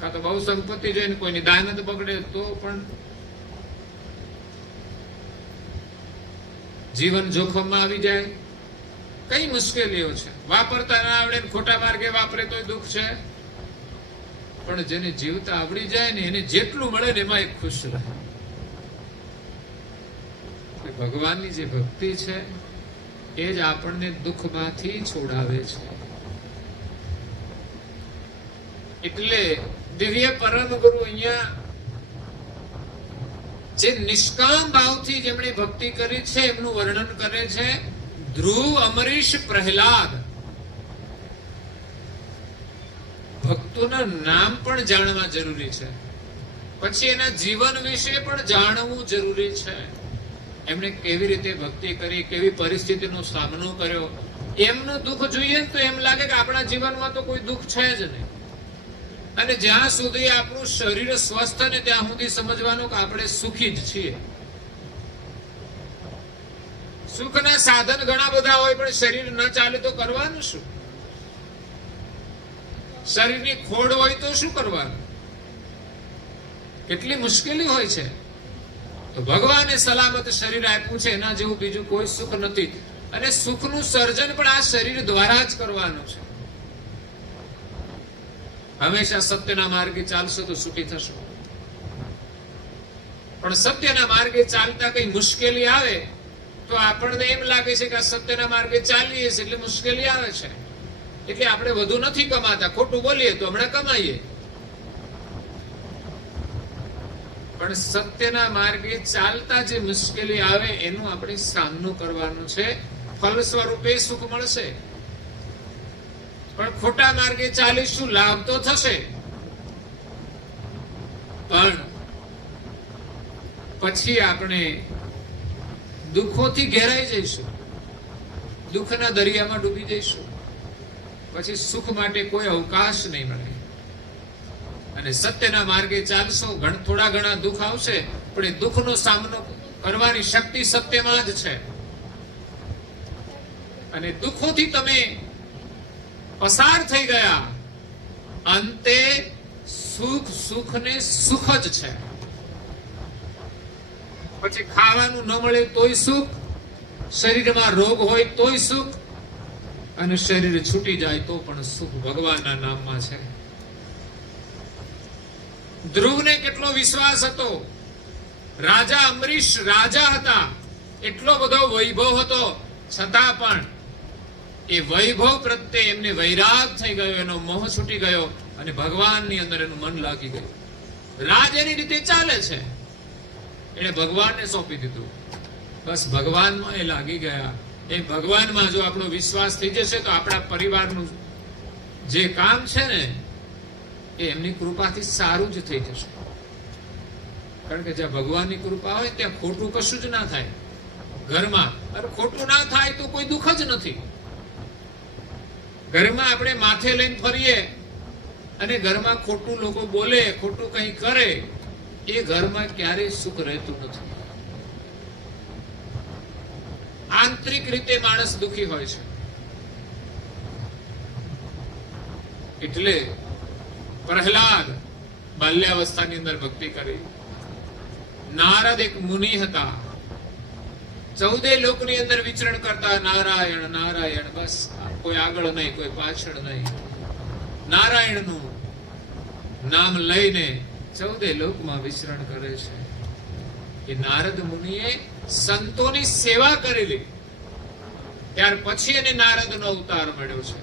કાં તો બહુ સંપત્તિ જોઈને કોઈની દાનત બગડે તો પણ જીવન જોખમમાં આવી જાય. કઈ મુશ્કેલીઓ છે. વાપરતા ના આવડે, ખોટા માર્ગે વાપરે તો દુઃખ છે. પણ જેને જીવતા આવડી જાય ને, એને જેટલું મળે ને એમાં એ ખુશ રહે. ભગવાનની જે ભક્તિ છે એ જ આપણને દુઃખમાંથી છોડાવે છે. એટલે દિવ્ય પરમ ગુરુ અહીંયા જે નિષ્કામ ભાવથી જેમણે ભક્તિ કરી છે એમનું વર્ણન કરે છે. ધ્રુવ, અમરીશ, પ્રહલાદ, ભક્તોના નામ પણ જાણવા જરૂરી છે, પછી એના જીવન વિશે પણ જાણવું જરૂરી છે. એમણે કેવી રીતે ભક્તિ કરી, કેવી પરિસ્થિતિનો સામનો કર્યો. એમનું દુઃખ જોઈએ તો એમ લાગે કે આપણા જીવનમાં તો કોઈ દુઃખ છે જ નહીં. અને જ્યાં સુધી આપણું શરીર સ્વસ્થ ને ત્યાં સુધી સમજવાનું કે આપણે સુખી જ છીએ. સુખના સાધન ઘણા બધા હોય, પણ શરીર ન ચાલે તો કરવાનું શું? શરીરની ખોડ હોય તો શું કરવાનું? કેટલી મુશ્કેલી હોય છે. તો ભગવાને સલામત શરીર આપ્યું છે, એના જેવું બીજું કોઈ સુખ નથી. અને સુખનું સર્જન પણ આ શરીર દ્વારા જ કરવાનું છે. હંમેશા સત્યના માર્ગે ચાલશો તો સુખી થશો. પણ સત્યના માર્ગે ચાલતા કઈ મુશ્કેલી આવે તો આપણને એમ લાગે છે કે આ સત્યના માર્ગે ચાલીએ છીએ એટલે મુશ્કેલી આવે છે, એટલે આપણે વધુ નથી કમાતા, ખોટું બોલીએ તો હમણાં કમાઈએ. પણ સત્યના માર્ગે ચાલતા જે મુશ્કેલી આવે એનું આપણે સામનો કરવાનો છે. ફલ સ્વરૂપે સુખ મળશે. પણ ખોટા માર્ગે ચાલીશું, લાભ તો થશે, પણ પછી આપણે દુઃખોથી ઘેરાઈ જઈશું, દુઃખના દરિયામાં ડૂબી જઈશું. પછી સુખ માટે કોઈ અવકાશ નહીં મળે. અને સત્યના માર્ગે ચાલશો, થોડા ઘણા દુઃખ આવશે, પણ એ દુઃખનો સામનો કરવાની શક્તિ સત્યમાં જ છે. અને દુઃખોથી તમે પસાર થઈ ગયા, અંતે સુખ ને સુખ જ છે. પછી ખાવાનું ન મળે તોય સુખ, શરીરમાં રોગ હોય તોય સુખ, અને શરીર છૂટી જાય તો પણ સુખ ભગવાનના નામમાં છે. ધ્રુવને કેટલો વિશ્વાસ હતો. રાજા અમરીશ રાજા હતા, એટલો બધો વૈભવ હતો, છતાં પણ એ વૈભવ પ્રત્યે એમને વૈરાગ થઈ ગયો, એનો મોહ છૂટી ગયો, અને ભગવાનની અંદર એનું મન લાગી ગયું. રાજ એની રીતે ચાલે છે, એને ભગવાનને સોંપી દીધું. બસ ભગવાનમાં એ લાગી ગયા. એ ભગવાનમાં જો આપણો વિશ્વાસ થઈ જશે તો આપણા પરિવારનું જે કામ છે ને એ એમની કૃપાથી સારું જ થઈ જશે. કારણ કે જ્યાં ભગવાનની કૃપા હોય ત્યાં ખોટું કશું જ ના થાય. ઘરમાં અરે ખોટું ના થાય તો કોઈ દુઃખ જ નથી. ઘરમાં આપણે માથે લઈને ફરીએ અને ઘરમાં ખોટું લોકો બોલે, ખોટું કંઈ કરે, એ ઘરમાં ક્યારેય સુખ રહેતું નથી. આંતરિક રીતે માણસ દુઃખી હોય છે. એટલે પ્રહલાદ બાલ્યાવસ્થાની અંદર ભક્તિ કરી. નારદ એક મુનિ હતા, 14 લોકની અંદર વિચરણ કરતા, નારાયણ નારાયણ, બસ કોઈ આગળ નહીં, કોઈ પાછળ નહીં, નારાયણનું નામ લઈને 14 લોકમાં વિચરણ કરે છે. એ નારદ મુનિએ સંતોની સેવા કરેલી, ત્યાર પછી એને નારદનો અવતાર મળ્યો છે.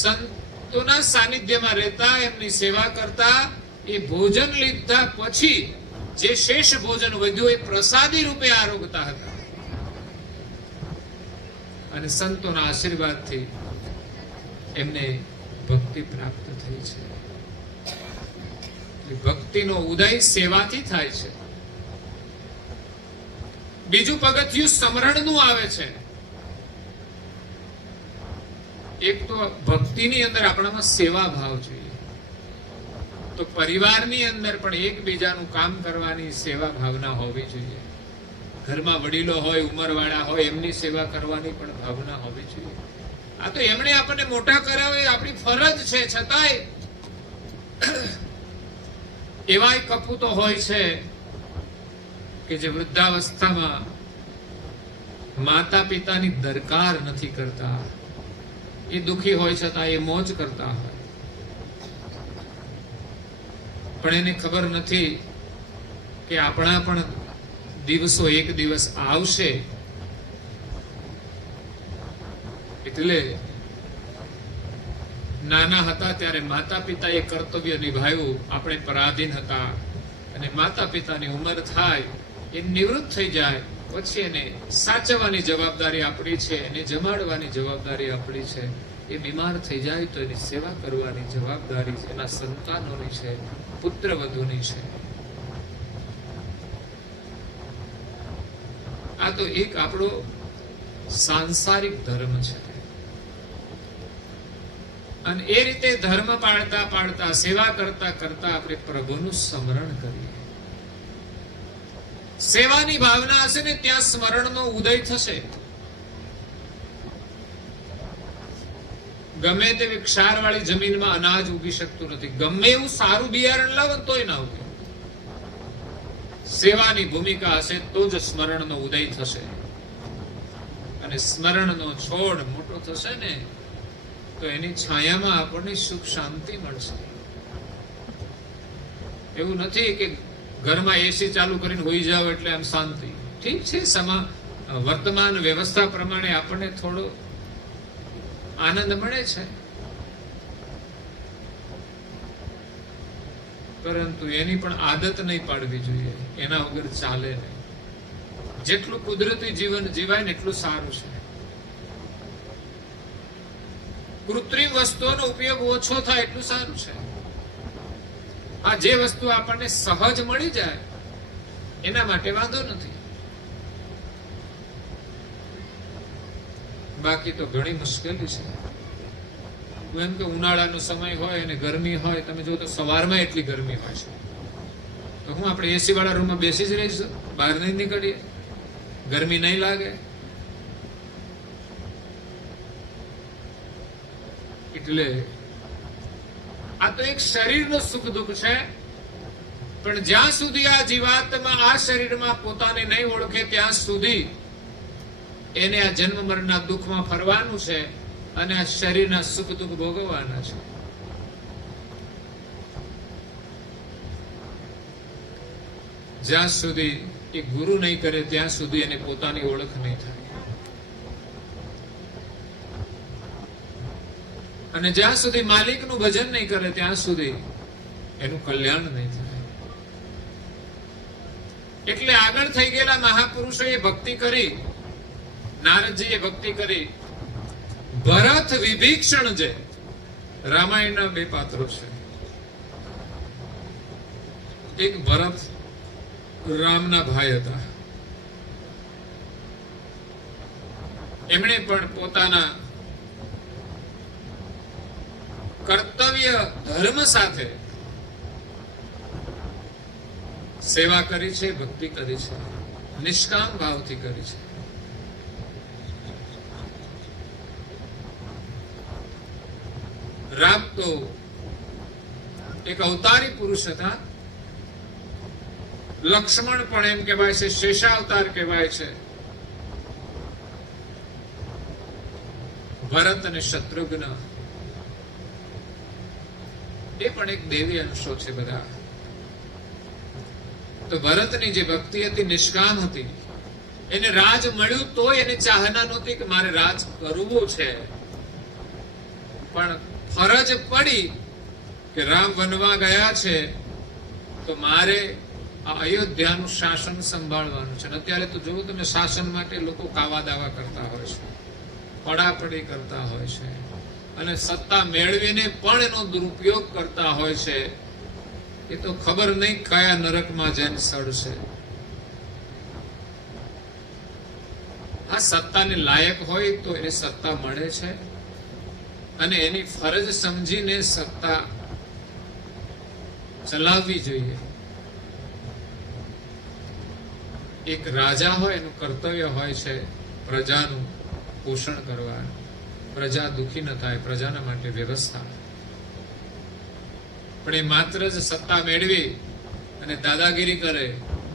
સંતોના સાનિધ્યમાં રહેતા, એમની સેવા કરતા, એ ભોજન લીધા પછી જે શેષ ભોજન વધ્યું એ પ્રસાદી રૂપે આરોગતા હતા. અને સંતોના આશીર્વાદથી એમને ભક્તિ પ્રાપ્ત થઈ છે. ભક્તિનો ઉદય સેવાથી થાય છે. બીજું પગથિયું સ્મરણનું આવે છે. એક તો ભક્તિની અંદર આપણામાં સેવા ભાવ જોઈએ, તો પરિવારની અંદર પણ એકબીજાનું કામ કરવાની સેવા ભાવના હોવી જોઈએ. ઘરમાં વડીલો હોય, ઉંમરવાળા હોય, એમની સેવા કરવાની પણ ભાવના હોવી જોઈએ. આ તો એમણે આપણને મોટા કર્યા હોય, આપણી ફરજ છે. છતાંય એવાય કપૂતો હોય છે કે જે વૃદ્ધાવસ્થામાં માતા પિતાની દરકાર નથી કરતા. એ દુઃખી હોય છતાં એ મોજ કરતા હોય, પણ એને ખબર નથી કે આપણા પણ દિવસો એક દિવસ આવશે. એટલે નાના હતા ત્યારે માતા પિતાએ કર્તવ્ય નિભાવ્યું, આપણે પરાધીન હતા. અને માતા પિતાની ઉંમર થાય, એ નિવૃત્ત થઈ જાય પછી એને સાચવવાની જવાબદારી આપણી છે, એને જમાડવાની જવાબદારી આપણી છે. એ બીમાર થઈ જાય તો એની સેવા કરવાની જવાબદારી એના સંતાનોની છે, પુત્ર વધુની છે. આ તો એક આપણો સાંસારિક ધર્મ છે. અને એ રીતે ધર્મ પાળતા પાળતા, સેવા કરતા કરતા આપણે પ્રભુનું સ્મરણ કરીએ. સેવાની ભાવના હશે ને ત્યાં સ્મરણનો ઉદય થશે. ગમે તેવી ક્ષારવાળી જમીનમાં અનાજ ઉગી શકતું નથી. ગમે એવું સારું બિયારણ લાવો તોય ના ઉગે. સેવાની ભૂમિકા હશે તો જ સ્મરણનો ઉદય થશે. અને સ્મરણનો છોડ મોટો થશે ને તો એની છાયામાં આપણને સુખ શાંતિ મળશે. એવું નથી કે ઘરમાં એસી ચાલુ કરીને હોઈ જાવ એટલે આમ શાંતિ. ઠીક છે, વર્તમાન વ્યવસ્થા પ્રમાણે આપણને થોડો આનંદ મળે છે, પરંતુ એની પણ આદત નહીં પાડવી જોઈએ. એના વગર ચાલે નહીં. જેટલું કુદરતી જીવન જીવાય ને એટલું સારું છે. કૃત્રિમ વસ્તુઓનો ઉપયોગ ઓછો થાય એટલું સારું છે. આ જે વસ્તુ આપણને સહજ મળી જાય એના માટે વાંધો નથી. બાકી તો ઘણી મુશ્કેલી છે. હું એમ કે ઉનાળાનો સમય હોય અને ગરમી હોય, તમે જો તો સવારમાં એટલી ગરમી હોય છે, તો હું આપણે એસી વાળા રૂમમાં બેસી જ રહીશું, બહાર નહીં નીકળીએ, ગરમી નહીં લાગે. એટલે આ તો એક શરીરનું સુખ દુઃખ છે. પણ જ્યાં સુધી આ જીવાત્મા આ શરીરમાં પોતાને નહીં ઓળખે ત્યાં સુધી એને આ જન્મ મરણના દુઃખમાં ફરવાનું છે અને આ શરીરના સુખ દુઃખ ભોગવવાના છે. જ્યાં સુધી એ ગુરુ નહીં કરે ત્યાં સુધી એને પોતાની ઓળખ નહીં થાય. અને જ્યાં સુધી માલિકનું ભજન નહીં કરે ત્યાં સુધી એનું કલ્યાણ નહીં થાય. એટલે આગળ થઈ ગયેલા મહાપુરુષોએ ભક્તિ કરી, નારદજીએ ભક્તિ કરી. ભરત વિભીષણ જે રામાયણના બે પાત્રો છે. એક ભરત રામના ભાઈ હતા. એમણે પણ પોતાના કર્તવ્ય ધર્મ સાથે સેવા કરી છે, ભક્તિ કરી છે, નિષ્કામ ભાવથી કરી છે. રામ તો એક અવતારી પુરુષ હતા. લક્ષ્મણ પણ એમ કહેવાય છે, શેષાવતાર કહેવાય છે. ભરત અને શત્રુઘ્ન એ પણ એક દેવી અંશો છે બધા. તો ભરતની જે ભક્તિ હતી નિષ્કામ હતી. એને રાજ મળ્યું તો એને ચાહના નહોતી કે મારે રાજ કરવું છે, પણ ફરજ પડી કે રામ વનવા ગયા છે તો મારે આ અયોધ્યાનું શાસન સંભાળવાનું છે. અત્યારે તો જોવો તમે, શાસન માટે લોકો કાવા દાવા કરતા હોય છે, પડાપડી કરતા હોય છે, અને સત્તા મેળવીને પણ એનો દુરુપયોગ કરતા હોય છે. એ તો ખબર નહીં કયા નરકમાં જઈને સડશે. આ સત્તાને લાયક હોય તો એને સત્તા મળે છે, અને એની ફરજ સમજીને સત્તા ચલાવવી જોઈએ. એક રાજા હોય એનું કર્તવ્ય હોય છે પ્રજાનું પોષણ કરવાનું, પ્રજા દુઃખી ન થાય, પ્રજાના માટે વ્યવસ્થા. પણ એ માત્ર જ સત્તા મેળવી અને દાદાગીરી કરે,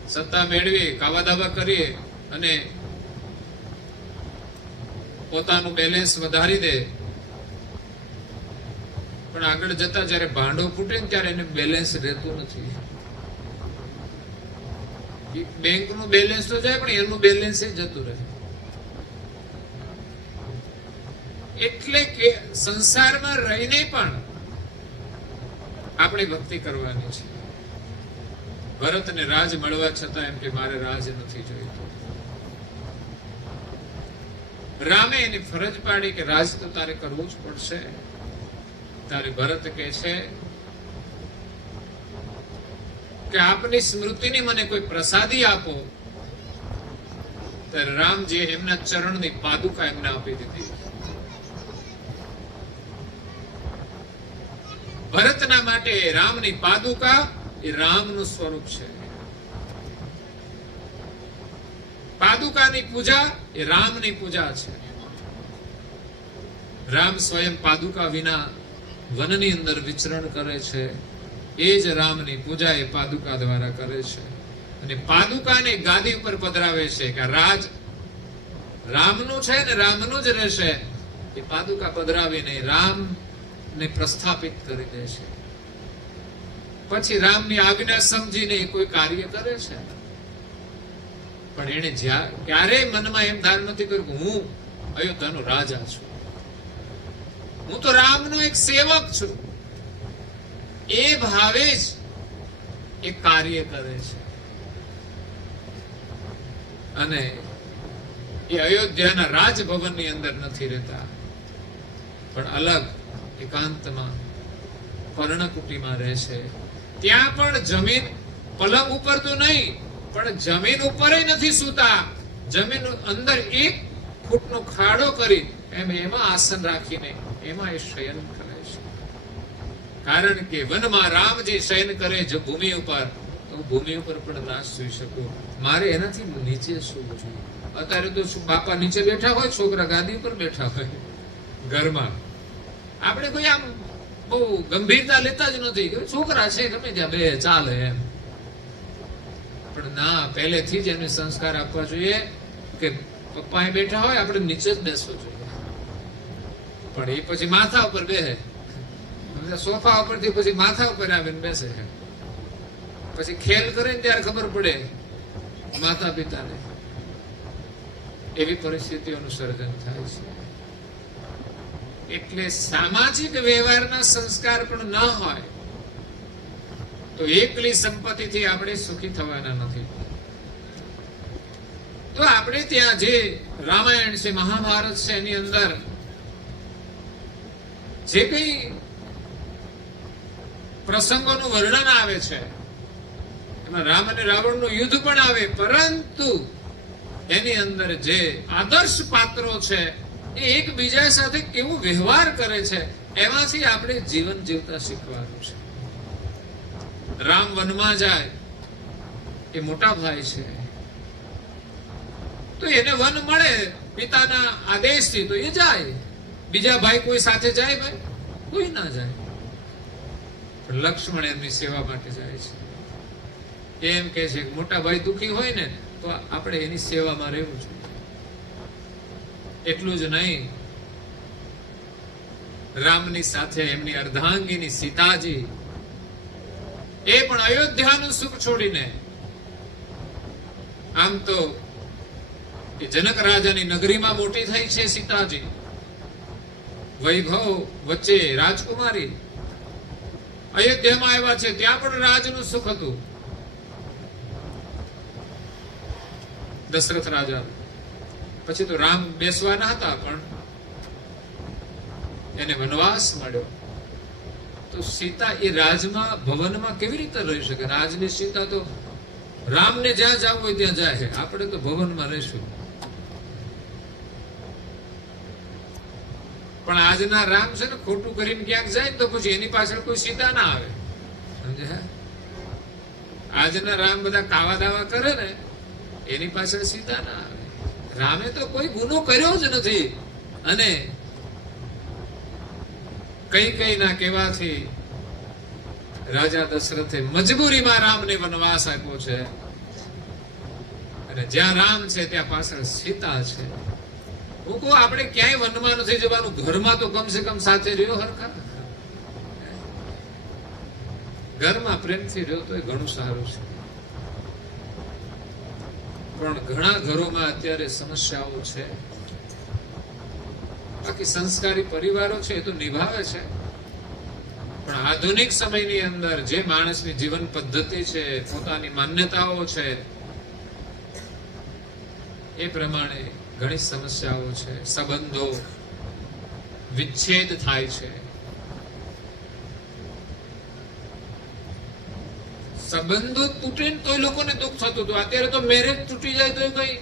સત્તા મેળવી કાવા દાવા કરીએ અને પોતાનું બેલેન્સ વધારી દે, પણ આગળ જતા જયારે ભાંડો ફૂટે ને ત્યારે એને બેલેન્સ રહેતું નથી. બેંકનું બેલેન્સ તો જાય પણ એનું બેલેન્સ જતું રહે. એટલે કે સંસારમાં રહીને પણ આપણે ભક્તિ કરવાની છે. ભરતને રાજ મળવા છતાં એમ કે મારે રાજ નથી જોઈતું. રામે એની ફરજ પાડી કે રાજ તો તારે કરવું જ પડશે. તારે ભરત કહે છે કે આપની સ્મૃતિની મને કોઈ પ્રસાદી આપો. ત્યારે રામજી એમના ચરણની પાદુકા એમને આપી દીધી. ભરતના માટે રામની પાદુકા એ રામનું સ્વરૂપ છે. પાદુકાની પૂજા એ રામની પૂજા છે. રામ સ્વયં પાદુકા વિના વનની અંદર વિચરણ કરે છે. એ જ રામની પૂજા એ પાદુકા દ્વારા કરે છે. અને પાદુકાને ગાદી ઉપર પધરાવે છે કે રાજ રામનું છે ને રામનું જ રહેશે. એ પાદુકા પધરાવીને રામને પ્રસ્થાપિત કરી દે છે. પછી રામની આજ્ઞા સમજીને એ કોઈ કાર્ય કરે છે. પણ એને ક્યારેય મનમાં એમ ધાર નથી કર્યું કે હું અયોધ્યાનો રાજા છું, હું તો રામનો એક સેવક છું. એ ભાવે જ એ કાર્ય કરે છે. અને એ અયોધ્યાના રાજભવનની અંદર નથી રહેતા, પણ અલગ એકાંતમાં પર્ણકુટીમાં રહે છે. ત્યાં પણ જમીન પલંગ ઉપર તો નહીં, પણ જમીન ઉપર નથી સૂતા. જમીન અંદર 1 ફૂટનો ખાડો કરી એમાં આસન રાખીને એમાં એ શયન કરે છે. કારણ કે વનમાં રામજી શયન કરે જો ભૂમિ ઉપર, તો ભૂમિ ઉપર પણ ના સૂઈ શકું. મારે એનાથી નીચે સૂવું જોઈએ. અત્યારે તો બાપા નીચે બેઠા હોય, છોકરા ગાદી ઉપર બેઠા હોય ઘરમાં. આપણે કોઈ આમ બહુ ગંભીરતા લેતા જ નથી. છોકરા છે ગમે ત્યાં બે ચાલે એમ. પણ ના, પહેલેથી જ એને સંસ્કાર આપવા જોઈએ કે પપ્પા અહીં બેઠા હોય આપણે નીચે જ બેસવું જોઈએ. પણ એ પછી માથા ઉપર બેસે, સોફા ઉપરથી પછી માથા ઉપર આવીને બેસે. પછી ખેલ કરે ને ત્યારે ખબર પડે માતા પિતાને. એવી પરિસ્થિતિઓનું સર્જન થાય છે. એટલે સામાજિક વ્યવહારના સંસ્કાર પણ ન હોય તો એકલી સંપત્તિથી આપણે સુખી થવાના નથી. તો આપણે ત્યાં જે રામાયણ છે, મહાભારત છે, એની અંદર જે કઈ પ્રસંગોનું વર્ણન આવે છે એમાં રામ અને રાવણનું યુદ્ધ પણ આવે, પરંતુ એની અંદર જે આદર્શ પાત્રો છે એ એકબીજા સાથે કેવો વ્યવહાર કરે છે એમાંથી આપણે જીવન જીવતા શીખવાનું છે. રામ વનમાં જાય, એ મોટા ભાઈ છે, તો એને વન મળે પિતાના આદેશથી તો એ જાય. બીજા ભાઈ કોઈ સાથે જાય? ભાઈ કોઈ ના જાય. પણ લક્ષ્મણ એમની સેવા માટે જાય છે. એમ કે છે કે મોટા ભાઈ દુખી હોય ને તો આપણે એની સેવામાં રહેવું જોઈએ. એટલું જ નહીં, રામની સાથે એમની અર્ધાંગીની સીતાજી એ પણ અયોધ્યાનું સુખ છોડીને, આમ તો એ જનક રાજાની નગરીમાં મોટી થઈ છે સીતાજી, વૈભવ વચ્ચે રાજકુમારી, અયોધ્યામાં આવ્યા છે ત્યાં પણ રાજનું સુખ હતું. દશરથ રાજા પછી તો રામ બેસવાના હતા, પણ એને વનવાસ મળ્યો. તો સીતા એ રાજમાં ભવનમાં કેવી રીતે રહી શકે? રાજની સીતા તો રામને જ્યાં જવું હોય ત્યાં જાય છે, આપણે તો ભવનમાં રહીશું. પણ આજના રામ છે ને ખોટું કરીને ક્યાંક જાય તો પછી એની પાછળ કોઈ સીતા ના આવે, સમજે? આજના રામ બધા કાવા દાવા કરે ને એની પાછળ સીતા ના આવે. રામે તો કોઈ ગુનો કર્યો જ નથી, અને કઈ ના કહેવાથી રાજા દશરથે મજબૂરીમાં રામને વનવાસ આપ્યો છે, અને જ્યાં રામ છે ત્યાં પાછળ સીતા છે. હું કહું આપણે ક્યાંય વનમાં નથી જવાનું, ઘરમાં તો કમસે કમ સાથે રહ્યો હરખા. ઘરમાં પ્રેમથી રહ્યો તો એ ઘણું સારું છે. પણ ઘણા ઘરોમાં અત્યારે સમસ્યાઓ છે. બાકી સંસ્કારી પરિવારો છે એ તો નિભાવે છે, પણ આધુનિક સમયની અંદર જે માણસની જીવન પદ્ધતિ છે, પોતાની માન્યતાઓ છે, એ પ્રમાણે ઘણી સમસ્યાઓ છે. સંબંધો વિચ્છેદ થાય છે. સંબંધો તૂટે ને તોય લોકોને દુઃખ થતું હતું. અત્યારે તો મેરેજ તૂટી જાય તો કઈ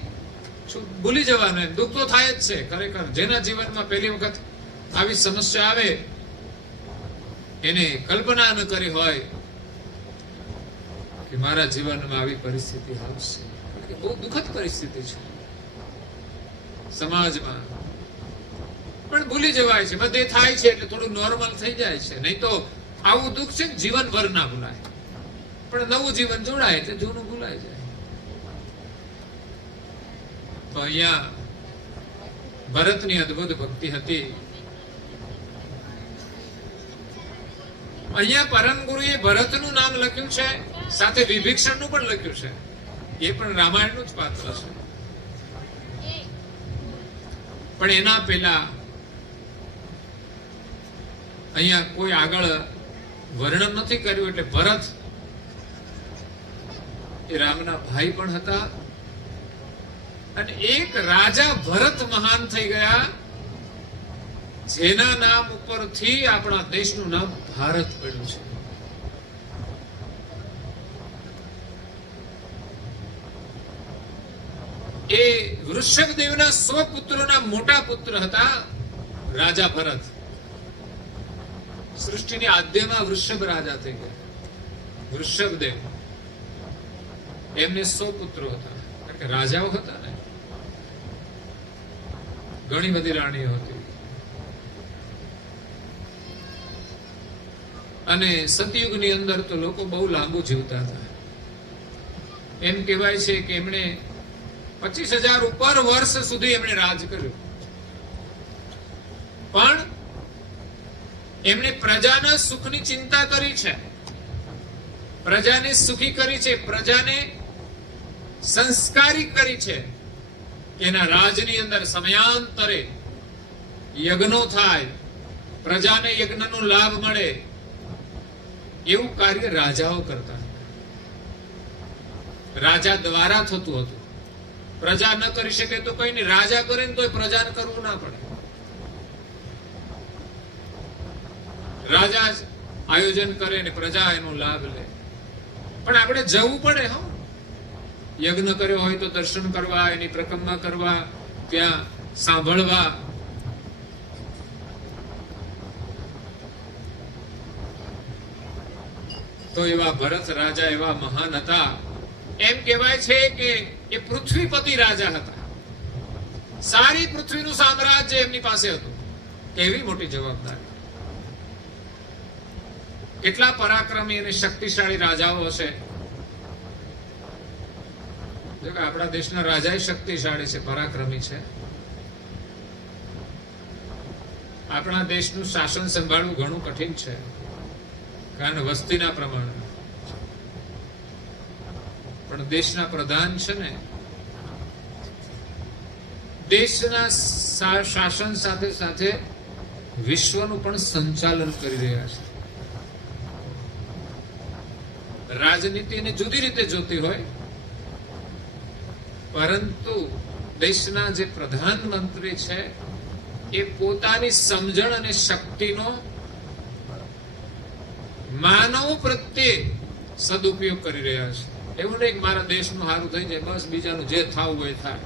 ભૂલી જવાનું, એમ દુઃખ તો થાય જ છે. ખરેખર જેના જીવનમાં પહેલી વખત આવી સમસ્યા આવે, એને કલ્પના ન કરી હોય કે મારા જીવનમાં આવી પરિસ્થિતિ આવશે, બહુ દુઃખદ પરિસ્થિતિ છે સમાજમાં. પણ ભૂલી જવાય છે, બધે થાય છે એટલે થોડું નોર્મલ થઈ જાય છે. નહીં તો આવું દુઃખ છે જીવનભર ના ભૂલાય, પણ નવું જીવન જોડાય એટલે જૂનું ભૂલાઈ જાય. તો અહીંયા ભરતની અદ્ભુત ભક્તિ હતી. અહીંયા પરમ ગુરુએ ભરતનું નામ લખ્યું છે, સાથે વિભીષણનું પણ લખ્યું છે. એ પણ રામાયણનું જ પાત્ર છે. પણ એના પહેલા અહીંયા કોઈ આગળ વર્ણન નથી કર્યું, એટલે ભરત એ રામના ભાઈ પણ હતા, અને એક રાજા ભરત મહાન થઈ ગયા, જેના નામ ઉપરથી આપણા દેશનું નામ ભારત પડ્યું છે. એ વૃષભદેવના 100 પુત્રોના મોટા પુત્ર હતા રાજા ભરત. સૃષ્ટિની આદ્યમાં વૃષભ રાજા થઈ ગયા. વૃષભદેવ, એમને 100 પુત્રો હતા, કારણ કે રાજાઓ હતા ને, ઘણી બધી રાણીઓ હતી. અને સતયુગની અંદર તો લોકો બહુ લાંબુ જીવતા હતા. એમ કહેવાય છે કે એમણે 25,000 ઉપર વર્ષ સુધી એમણે રાજ કર્યું. પણ એમણે પ્રજાના સુખની ચિંતા કરી છે, પ્રજાને સુખી કરી છે, પ્રજાને સંસ્કારી કરી છે. એના રાજની અંદર સમયાંતરે યજ્ઞો થાય, પ્રજાને યજ્ઞનો લાભ મળે, એવું કાર્ય રાજાઓ કરતા. રાજા દ્વારા થતું હતું. પ્રજા ન કરી શકે તો કઈ નહીં, રાજા કરે ને તોય પ્રજાને કરવું ના પડે. રાજા જ આયોજન કરે ને પ્રજા એનો લાભ લે. પણ આપણે જવું પડે. હા, યજ્ઞ કર્યો હોય તો દર્શન કરવા, એની પ્રક્રમા કરવા, ત્યાં સાંભળવા. તો એવા ભરત રાજા એવા મહાન હતા. એમ કહેવાય છે કે એ પૃથ્વીપતિ રાજા હતા. સારી પૃથ્વીનું સામ્રાજ્ય એમની પાસે હતું. કેવી મોટી જવાબદારી. કેટલા પરાક્રમી અને શક્તિશાળી રાજાઓ હશે. જો કે આપણા દેશના રાજા શક્તિશાળી છે, પરાક્રમી છે. આપણા દેશનું શાસન સંભાળવું ઘણું કઠિન છે, કારણ વસ્તીના પ્રમાણે. પણ દેશના પ્રધાન છે ને, દેશના શાસન સાથે સાથે વિશ્વનું પણ સંચાલન કરી રહ્યા છે. રાજનીતિને જુદી રીતે જોતી હોય, પરંતુ દેશના જે પ્રધાનમંત્રી છે એ પોતાની સમજણ અને શક્તિનો માનવ પ્રત્યે સદુપયોગ કરી રહ્યા છે. એવું નહીં કે મારા દેશનું સારું થઈ જાય, બસ બીજાનું જે થવું હોય થાય.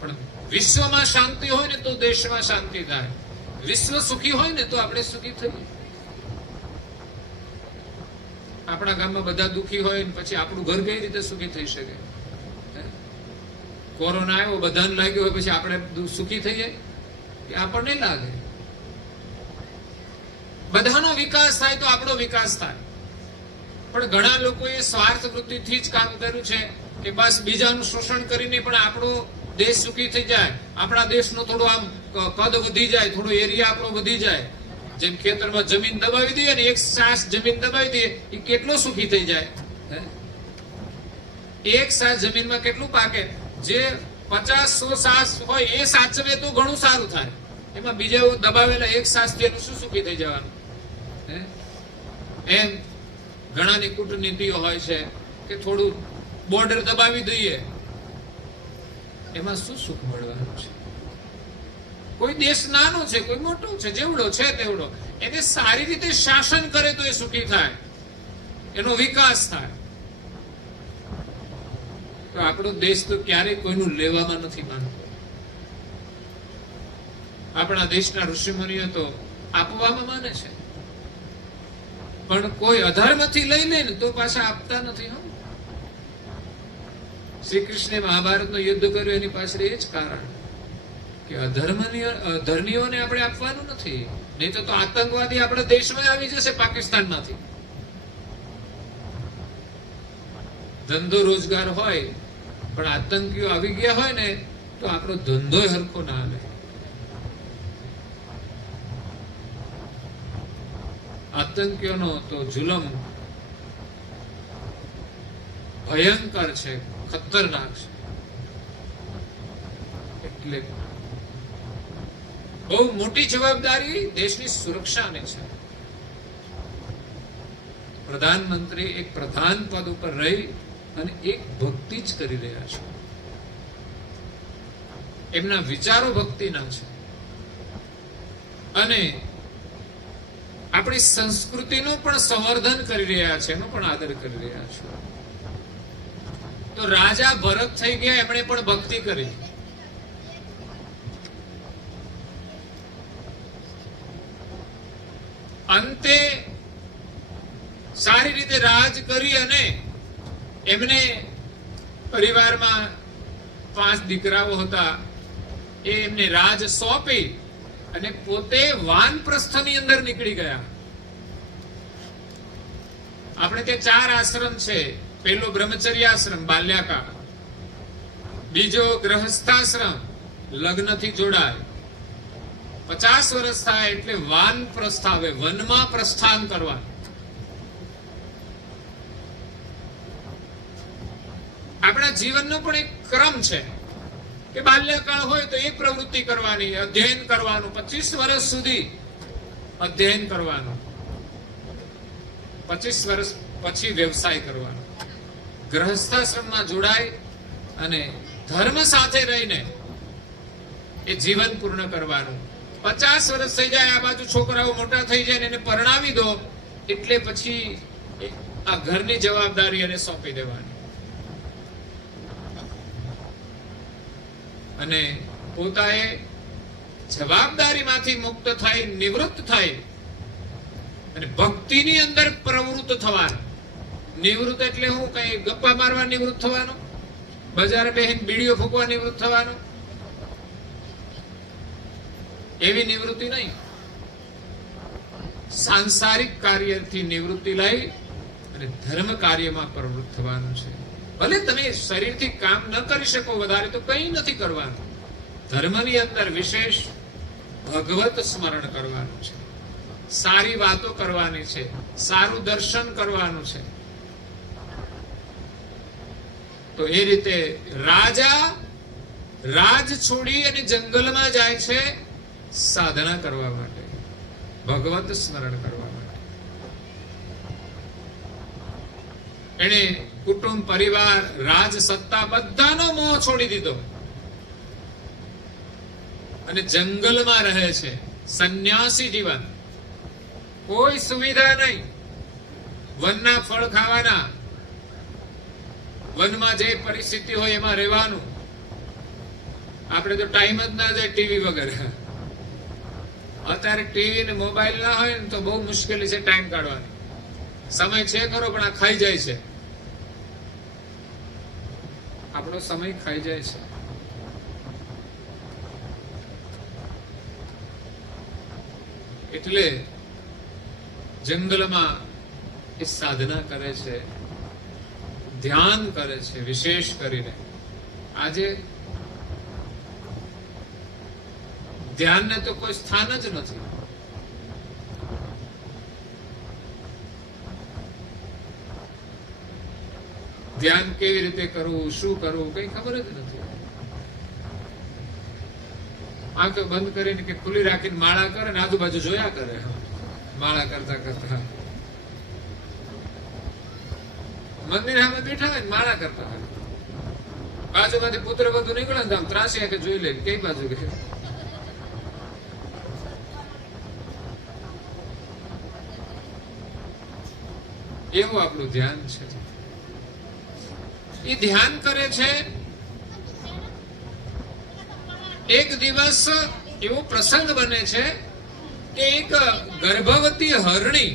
પણ વિશ્વમાં શાંતિ હોય ને તો દેશમાં શાંતિ થાય. વિશ્વ સુખી હોય ને તો આપણે સુખી થઈએ. આપણા ગામમાં બધા દુખી હોય ને પછી આપણું ઘર કઈ રીતે સુખી થઈ શકે? કોરોના આવ્યો, બધાને લાગ્યો હોય, પછી આપણે સુખી થઈએ? આપણને લાગે. બધાનો વિકાસ થાય તો આપણો વિકાસ થાય. પણ ઘણા લોકોએ સ્વાર્થ વૃત્તિથી જ કામ કર્યું છે કે બસ બીજાનું શોષણ કરીને પણ આપણો દેશ સુખી થઈ જાય, આપણા દેશનો થોડો આમ કદ વધી જાય, થોડો એરિયા આપણો વધી જાય. જેમ ખેતરમાં જમીન દબાવી દઈએ ને, એક સાસ જમીન દબાવી દઈએ, એ કેટલો સુખી થઈ જાય. એક સાસ જમીનમાં કેટલું પાકે? જે 50-100 સાસ હોય એ સાચવે તો ઘણું સારું થાય. એમાં બીજા દબાવેલા એક સાસ થી શું સુખી થઈ જવાનું? એમ ઘણાની કૂટનીતિઓ હોય છે કે થોડું બોર્ડર દબાવી દઈએ, એમાં શું સુખ મળવાનું છે? કોઈ દેશ નાનો છે, કોઈ મોટો છે, જેવડો છે તેવડો, એને સારી રીતે શાસન કરે તો એ સુખી થાય, એનો વિકાસ થાય. તો આપણો દેશ તો ક્યારેય કોઈનું લેવામાં નથી માનતો. આપણા દેશના ઋષિમુનિઓ તો આપવામાં માને છે, પણ કોઈ અધર્મથી લઈ લે ને તો પાછા આપતા નથી. શ્રી કૃષ્ણે મહાભારતનું યુદ્ધ કર્યું, એની પાછળ એ જ કારણ કે અધર્મીઓને આપણે આપવાનું નથી. નહીં તો આતંકવાદી આપણા દેશમાં આવી જશે પાકિસ્તાનમાંથી. ધંધો રોજગાર હોય પણ આતંકીઓ આવી ગયા હોય ને તો આપણો ધંધો હરખો ના હાલે. આતંકીઓનો તો જુલમ ભયંકર છે, ખતરનાક છે. એટલે બહુ મોટી જવાબદારી દેશની સુરક્ષાની છે. પ્રધાનમંત્રી એક પ્રધાન પદ ઉપર રહી અને એક ભક્તિ જ કરી રહ્યા છે. એમના વિચારો ભક્તિના છે અને આપણી સંસ્કૃતિનું પણ સંવર્ધન કરી રહ્યા છે, એનો પણ આદર કરી રહ્યા છે. તો રાજા ભરત થઈ ગયા, એમણે પણ ભક્તિ કરી. અંતે સારી રીતે રાજ કરી અને એમને પરિવારમાં 5 દીકરાઓ હતા, એ એમને રાજ સોંપી અને પોતે વાનપ્રસ્થની અંદર નીકળી ગયા. આપણે ત્યાં 4 આશ્રમ છે. પહેલો બ્રહ્મચર્યાશ્રમ, બાલ્યાકાળ. બીજો ગ્રહસ્થાશ્રમ, લગ્નથી જોડાય. 50 વર્ષ થાય એટલે વાનપ્રસ્થ આવે, વનમાં પ્રસ્થાન કરવા. આપણા જીવનનો પણ એક ક્રમ છે કે બાલ્યકાળ હોય તો એક પ્રવૃત્તિ કરવાની, અધ્યયન કરવાનું. 25 વર્ષ સુધી અધ્યયન કરવાનું, 25 વર્ષ પછી વ્યવસાય કરવાનો. ગ્રહસ્થાશ્રમમાં જોડાય અને ધર્મ સાથે રહીને એ જીવન પૂર્ણ કરવાનું. 50 વર્ષ થઈ જાય, આ બાજુ છોકરાઓ મોટા થઈ જાય ને એને પરણાવી દો એટલે પછી આ ઘરની જવાબદારી એને સોંપી દેવાની અને પોતાએ જવાબદારીમાંથી મુક્ત થઈ નિવૃત્ત થઈ અને ભક્તિની અંદર પ્રવૃત્ત થવાનું. નિવૃત્ત એટલે હું કઈ ગપ્પા મારવા નિવૃત્ત થવાનું, બજારે બેહીને બીડીઓ ફૂંકવા નિવૃત્ત થવાનું, એવી નિવૃત્તિ નહીં. સાંસારિક કાર્યથી નિવૃત્તિ લઈ અને ધર્મ કાર્યમાં પ્રવૃત્ત થવાનું છે. ભલે તમે શરીરથી કામ ન કરી શકો વધારે તો કંઈ નથી કરવાનું. ધર્મની અંદર વિશેષ ભગવત સ્મરણ કરવાનું છે, સારી વાતો કરવાની છે, સારું દર્શન કરવાનું છે. તો એ રીતે રાજા રાજ છોડી અને જંગલમાં જાય છે સાધના કરવા માટે, ભગવત સ્મરણ કરવા માટે. એને કુટુંબ, પરિવાર, રાજ, સત્તા બધાનો મોહ છોડી દીધો અને જંગલમાં રહે છે. સંન્યાસી જીવન, કોઈ સુવિધા નહીં, વનના ફળ ખાવાના, વનમાં જે પરિસ્થિતિ હોય એમાં રહેવાનું. આપણે તો ટાઈમ જ ના જાય ટીવી વગર. અત્યારે ટીવી ને મોબાઈલ ના હોય ને તો બહુ મુશ્કેલી છે ટાઈમ કાઢવાની. સમય છે ખરો પણ આ ખાઈ જાય છે, આપણો સમય ખાઈ જાય છે. એટલે જંગલમાં એ સાધના કરે છે, ધ્યાન કરે છે. વિશેષ કરીને આજે ધ્યાનને તો કોઈ સ્થાન જ નથી. ધ્યાન કેવી રીતે કરવું, શું કરવું, કઈ ખબર જ નથી. આંખો બંધ કરીને કે ખુલ્લી રાખીને માળા કરે ને આજુબાજુ જોયા કરે. માળા કરતા કરતા મંદિર સામે બેઠા હોય ને માળા કરતા હોય, બાજુમાંથી પુત્ર બધું નીકળે ને આમ ત્રાસી આંખે જોઈ લે કઈ બાજુ ગયે. એવું આપણું ધ્યાન છે. એ ધ્યાન કરે છે. એક દિવસ એવો પ્રસંગ બને છે કે એક ગર્ભવતી હરણી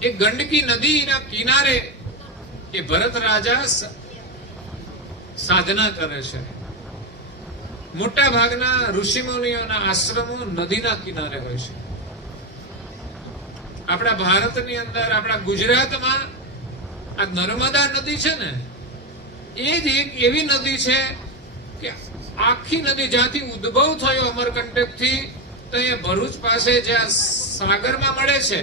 એ ગંડકી નદીના કિનારે એ ભરત રાજા સાધના કરે છે. મોટા ભાગના ઋષિમુનિઓના આશ્રમો નદીના કિનારે હોય છે. આપણા ભારતની અંદર, આપણા ગુજરાતમાં આ નર્મદા નદી છે ને, એ જ એક એવી નદી છે કે આખી નદી જ્યાંથી ઉદ્ભવ થયો અમરકંટક થી, તો એ ભરૂચ પાસે જ્યાં સાગરમાં મળે છે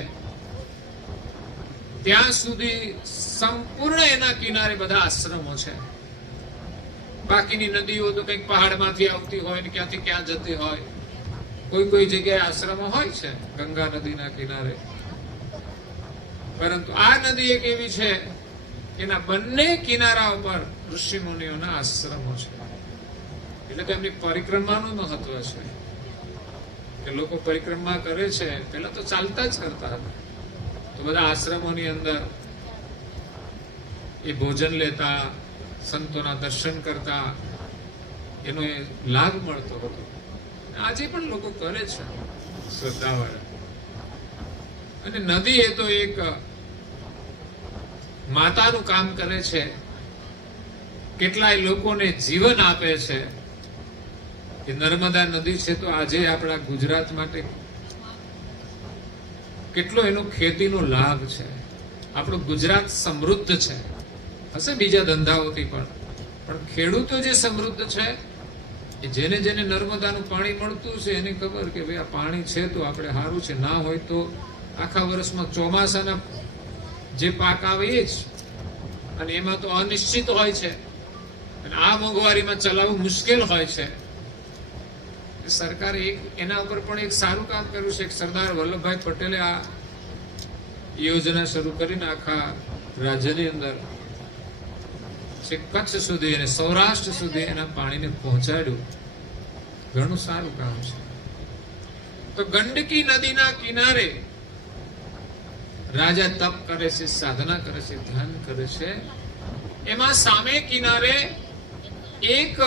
ત્યાં સુધી સંપૂર્ણ એના કિનારે બધા આશ્રમો છે. બાકીની નદીઓ તો કંઈક પહાડમાંથી આવતી હોય ને ક્યાંથી ક્યાં જતી હોય. કોઈ કોઈ જગ્યાએ આશ્રમો હોય છે ગંગા નદીના કિનારે, પરંતુ આ નદી એક એવી છે એના બંને કિનારા ઉપર ઋષિ મુનિઓના આશ્રમો છે. એટલે તો એમની પરિક્રમાનું મહત્વ છે કે લોકો પરિક્રમા કરે છે. પેલા તો ચાલતા જ કરતા હતા, તો બધા આશ્રમોની અંદર એ ભોજન લેતા, સંતોના દર્શન કરતા, એનો એ લાભ મળતો હતો. આજે પણ લોકો કરે છે શ્રદ્ધાવાળા. અને નદી એ તો એક માતાનું કામ કરે છે. કેટલાય લોકોને જીવન આપે છે. એ નર્મદા નદી છે તો આજે આપણા ગુજરાત માટે કેટલો એનો ખેતીનો લાભ છે. આપણું ગુજરાત સમૃદ્ધ છે, હશે બીજા ધંધાઓથી પણ ખેડૂતો જે સમૃદ્ધ છે, એ જેને જેને નર્મદાનું પાણી મળતું છે એની ખબર કે ભાઈ આ પાણી છે તો આપણે સારું છે, ના હોય તો આખા વર્ષમાં ચોમાસાના જે પાક આવે એ જ, અને એમાં તો અનિશ્ચિત હોય છે અને આ મોંઘવારીમાં ચલાવવું મુશ્કેલ હોય છે. સરકારે એના ઉપર પણ એક સારું કામ કર્યું છે. સરદાર વલ્લભભાઈ પટેલે આ યોજના શરૂ કરીને આખા રાજ્યની અંદર છેક કચ્છ સુધી અને સૌરાષ્ટ્ર સુધી એના પાણીને પહોંચાડ્યું. ઘણું સારું કામ છે. તો ગંડકી નદીના કિનારે રાજા તપ કરે છે, સાધના કરે છે, ધ્યાન કરે છે. એમાં સામે કિનારે એક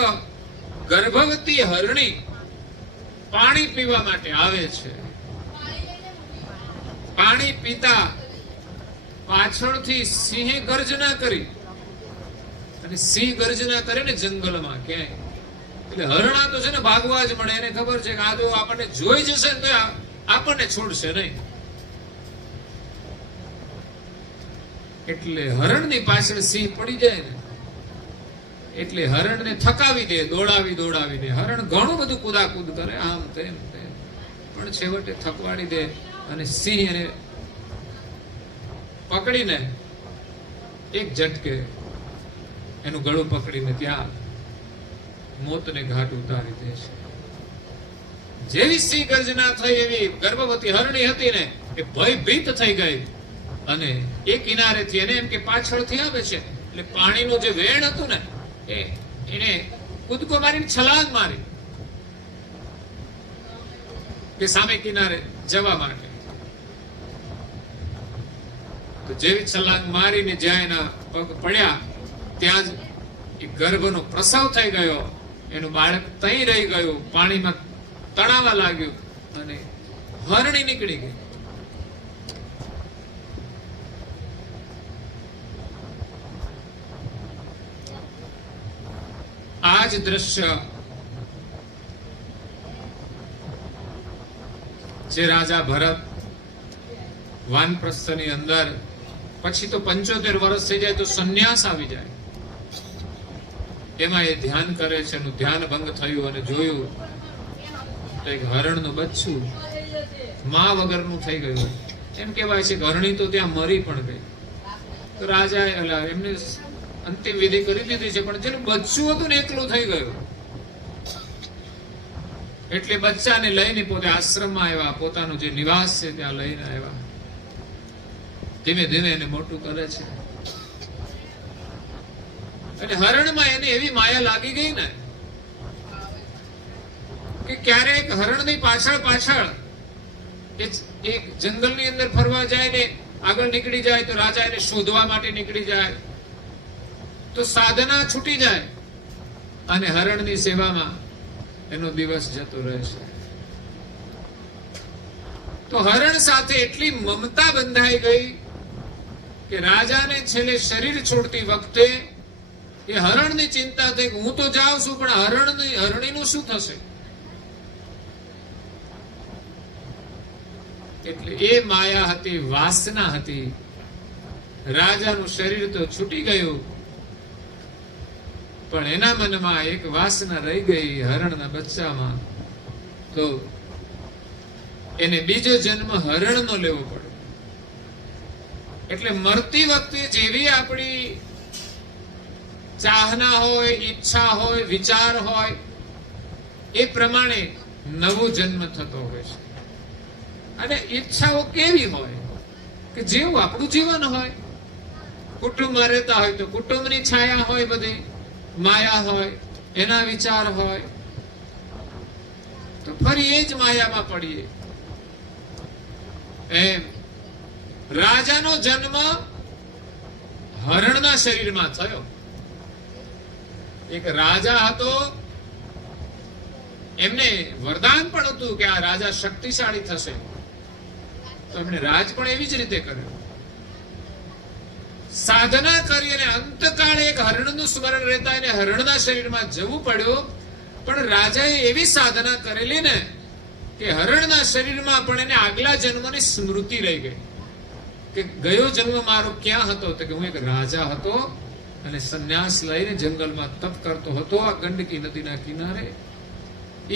ગર્ભવતી હરણી પાણી પીવા માટે આવે છે. પાણી પીતા પાછળથી સિંહે ગર્જના કરી, અને સિંહ ગર્જના કરે ને જંગલમાં ક્યાંય, એટલે હરણા તો છે ને ભાગવા જ મળે. એને ખબર છે કે આ જો આપણને જોઈ જશે ને તો આપણને છોડશે નહીં. એટલે હરણની પાછળ સિંહ પડી જાય ને એટલે હરણને થકાવી દે, દોડાવીને. હરણ ઘણું બધું કુદાકુદ કરે, આમ તેમ, પણ છેવટે થકવાડી દે અને સિંહ એને પકડીને એક ઝટકે એનું ગળું પકડીને ત્યાં મોતને ઘાટ ઉતારી દે છે. જેવી સિંહ ગર્જના થઈ એવી ગર્ભવતી હરણી હતી ને એ ભયભીત થઈ ગઈ, અને એ કિનારેથી એને એમ કે પાછળથી આવે છે એટલે પાણીનું જે વેણ હતું ને એને કૂદકો મારીને છલાંગ મારી કે સામે કિનારે જવા માટે. તો જેવી છલાંગ મારીને જ્યાં એના પગ પડ્યા ત્યાં જ એ ગર્ભનો પ્રસવ થઈ ગયો. એનું બાળક તઈ રહી ગયું, પાણીમાં તણાવા લાગ્યું અને હરણી નીકળી ગઈ. આ જ દ્રશ્ય જે રાજા ભરત વાનપ્રસ્થની અંદર પછી તો 75 વર્ષ થઈ જાય તો સંન્યાસ આવી જાય, એમાં એ ધ્યાન કરે છે. એનું ધ્યાન ભંગ થયું અને જોયું તો એક હરણનું બચ્ચું મા વગરનું થઈ ગયું. એમ કહેવાય છે કે હરણી તો ત્યાં મરી પણ ગઈ. તો રાજા એમને અંતિમ વિધિ કરી દીધી છે, પણ જેનું બચ્ચું હતું ને એકલું થઈ ગયું. એટલે બચ્ચાને લઈને પોતે આશ્રમમાં આવ્યા, પોતાનું જે નિવાસ છે ત્યાં લઈને આવ્યા. ધીમે ધીમે એને મોટું કરે છે. અને હરણમાં એને એવી માયા લાગી ગઈ ને કે ક્યારેક હરણની પાછળ એક જંગલની અંદર ફરવા જાય ને આગળ નીકળી જાય તો રાજા એને શોધવા માટે નીકળી જાય, તો સાધના છૂટી જાય અને હરણની સેવામાં એનો દિવસ જતો રહે છે. તો હરણ સાથે એટલી મમતા બંધાઈ ગઈ કે રાજાને છેલ્લે શરીર છોડતી વખતે એ હરણની ચિંતા થઈ કે હું તો જાઉં છું પણ હરણીનું શું થશે. એટલે એ માયા હતી, વાસના હતી. રાજાનું શરીર તો છૂટી ગયું પણ એના મનમાં એક વાસના રહી ગઈ હરણના બચ્ચામાં. તો એને બીજો જન્મ હરણનો લેવો પડ્યો. એટલે મરતી વખતે જેવી આપણી ચાહના હોય, ઈચ્છા હોય, વિચાર હોય એ પ્રમાણે નવો જન્મ થતો હોય છે. અને ઈચ્છાઓ કેવી હોય કે જેવું આપણું જીવન હોય. કુટુંબમાં રહેતા હોય તો કુટુંબની છાયા હોય, બધી માયા હોય, એના વિચાર હોય, તો ફરી એ જ માયામાં પડીએ. એમ રાજાનો જન્મ હરણના શરીરમાં થયો. એક રાજા હતો, એમને વરદાન પણ હતું કે આ રાજા શક્તિશાળી થશે, તો એમણે રાજ પણ એવી જ રીતે કર્યો. સાધના કરી અને અંતકાળે એક હરણનું સ્મરણ રહેતા એને હરણના શરીરમાં જવું પડ્યું. પણ રાજાએ એવી સાધના કરેલી ને કે હરણના શરીરમાં પણ એને આગલા જન્મની સ્મૃતિ રહી ગઈ કે ગયો જન્મ મારો ક્યાં હતો, તો કે હું એક રાજા હતો અને સંન્યાસ લઈને જંગલમાં તપ કરતો હતો આ ગંડકી નદીના કિનારે.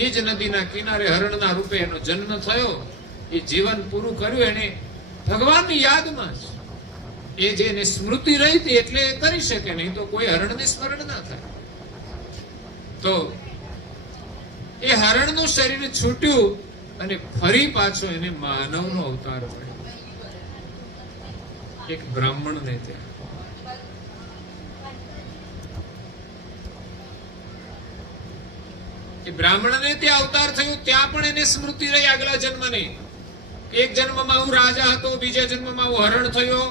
એ જ નદીના કિનારે હરણના રૂપે એનો જન્મ થયો. એ જીવન પૂરું કર્યું એને ભગવાનની યાદમાં જ. એ જે એને સ્મૃતિ રહી હતી એટલે કરી શકે, નહીં તો કોઈ હરણને સ્મરણ ના થાય. તો એ હરણનું શરીર છૂટ્યું અને ફરી પાછો એને માનવનો અવતાર મળ્યો. એક બ્રાહ્મણને ત્યાં એ બ્રાહ્મણને ત્યાં અવતાર થયો ત્યાં પણ એને સ્મૃતિ રહી આગલા જન્મની. એક જન્મમાં હું રાજા હતો, બીજા જન્મમાં હું હરણ થયો.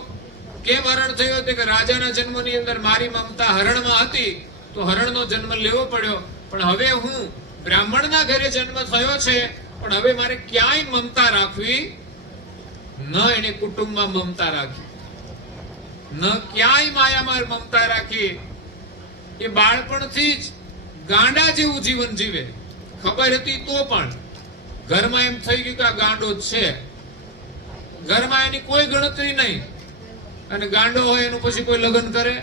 કેમ હરણ થયો? કે રાજાના જન્મની અંદર મારી મમતા હરણમાં હતી, તો હરણનો જન્મ લેવો પડ્યો. પણ હવે હું બ્રાહ્મણના ઘરે જન્મ થયો છે, પણ હવે મારે ક્યાંય મમતા રાખવી ન. એને કુટુંબમાં મમતા રાખી ન, ક્યાંય માયામાં મમતા રાખી. એ બાળપણથી જ ગાંડા જેવું જીવન જીવે. ખબર હતી તો પણ ઘરમાં એમ થઈ ગયું કે આ ગાંડો જ છે. ઘરમાં એની કોઈ ગણતરી નહીં. અને ગાંડો હોય એનું પછી કોઈ લગ્ન કરે?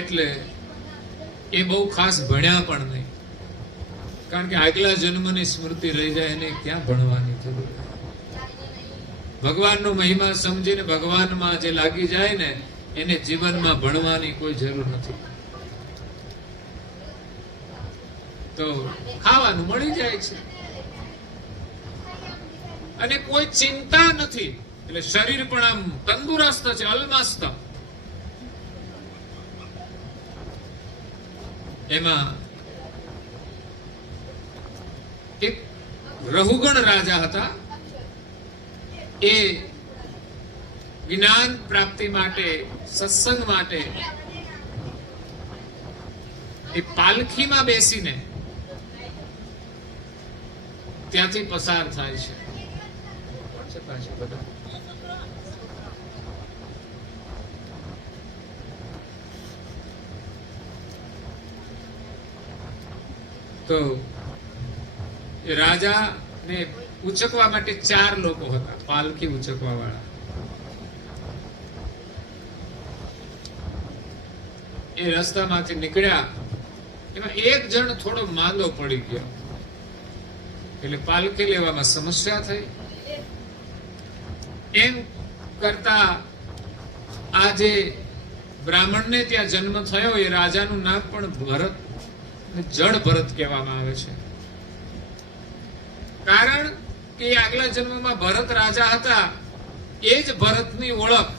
એટલે એ બહુ ખાસ ભણ્યા પણ નહીં. કારણ કે આગલા જન્મની સ્મૃતિ રહી જાય, એને ક્યાં ભણવાની જરૂર? ભગવાનનો મહિમા સમજીને ભગવાનમાં જે લાગી જાય ને, એને જીવનમાં ભણવાની કોઈ જરૂર નથી. તો ખાવાનું મળી જાય છે અને કોઈ ચિંતા નથી. એટલે શરીર પણ આમ તંદુરસ્ત છે, અલમસ્ત. એમાં એક રહુગણ રાજા હતા. એ જ્ઞાન પ્રાપ્તિ માટે, સત્સંગ માટે એ પાલખીમાં બેસીને ત્યાંથી પસાર થાય છે. તો એ રાજાને ઉચકવા માટે 4 લોકો હતા, પાલખી ઉચકવા વાળા. એ રસ્તામાંથી નીકળ્યા, એમાં એક જણ થોડો માંદો પડી ગયો. એટલે પાલખી લેવામાં સમસ્યા થઈ. એમ કરતા આ જે બ્રાહ્મણને ત્યાં જન્મ થયો, એ રાજાનું નામ પણ ભરત, જડ ભરત કહેવામાં આવે છે. કારણ કે આગલા જન્મમાં ભરત રાજા હતા. એ જ ભરતની ઓળખ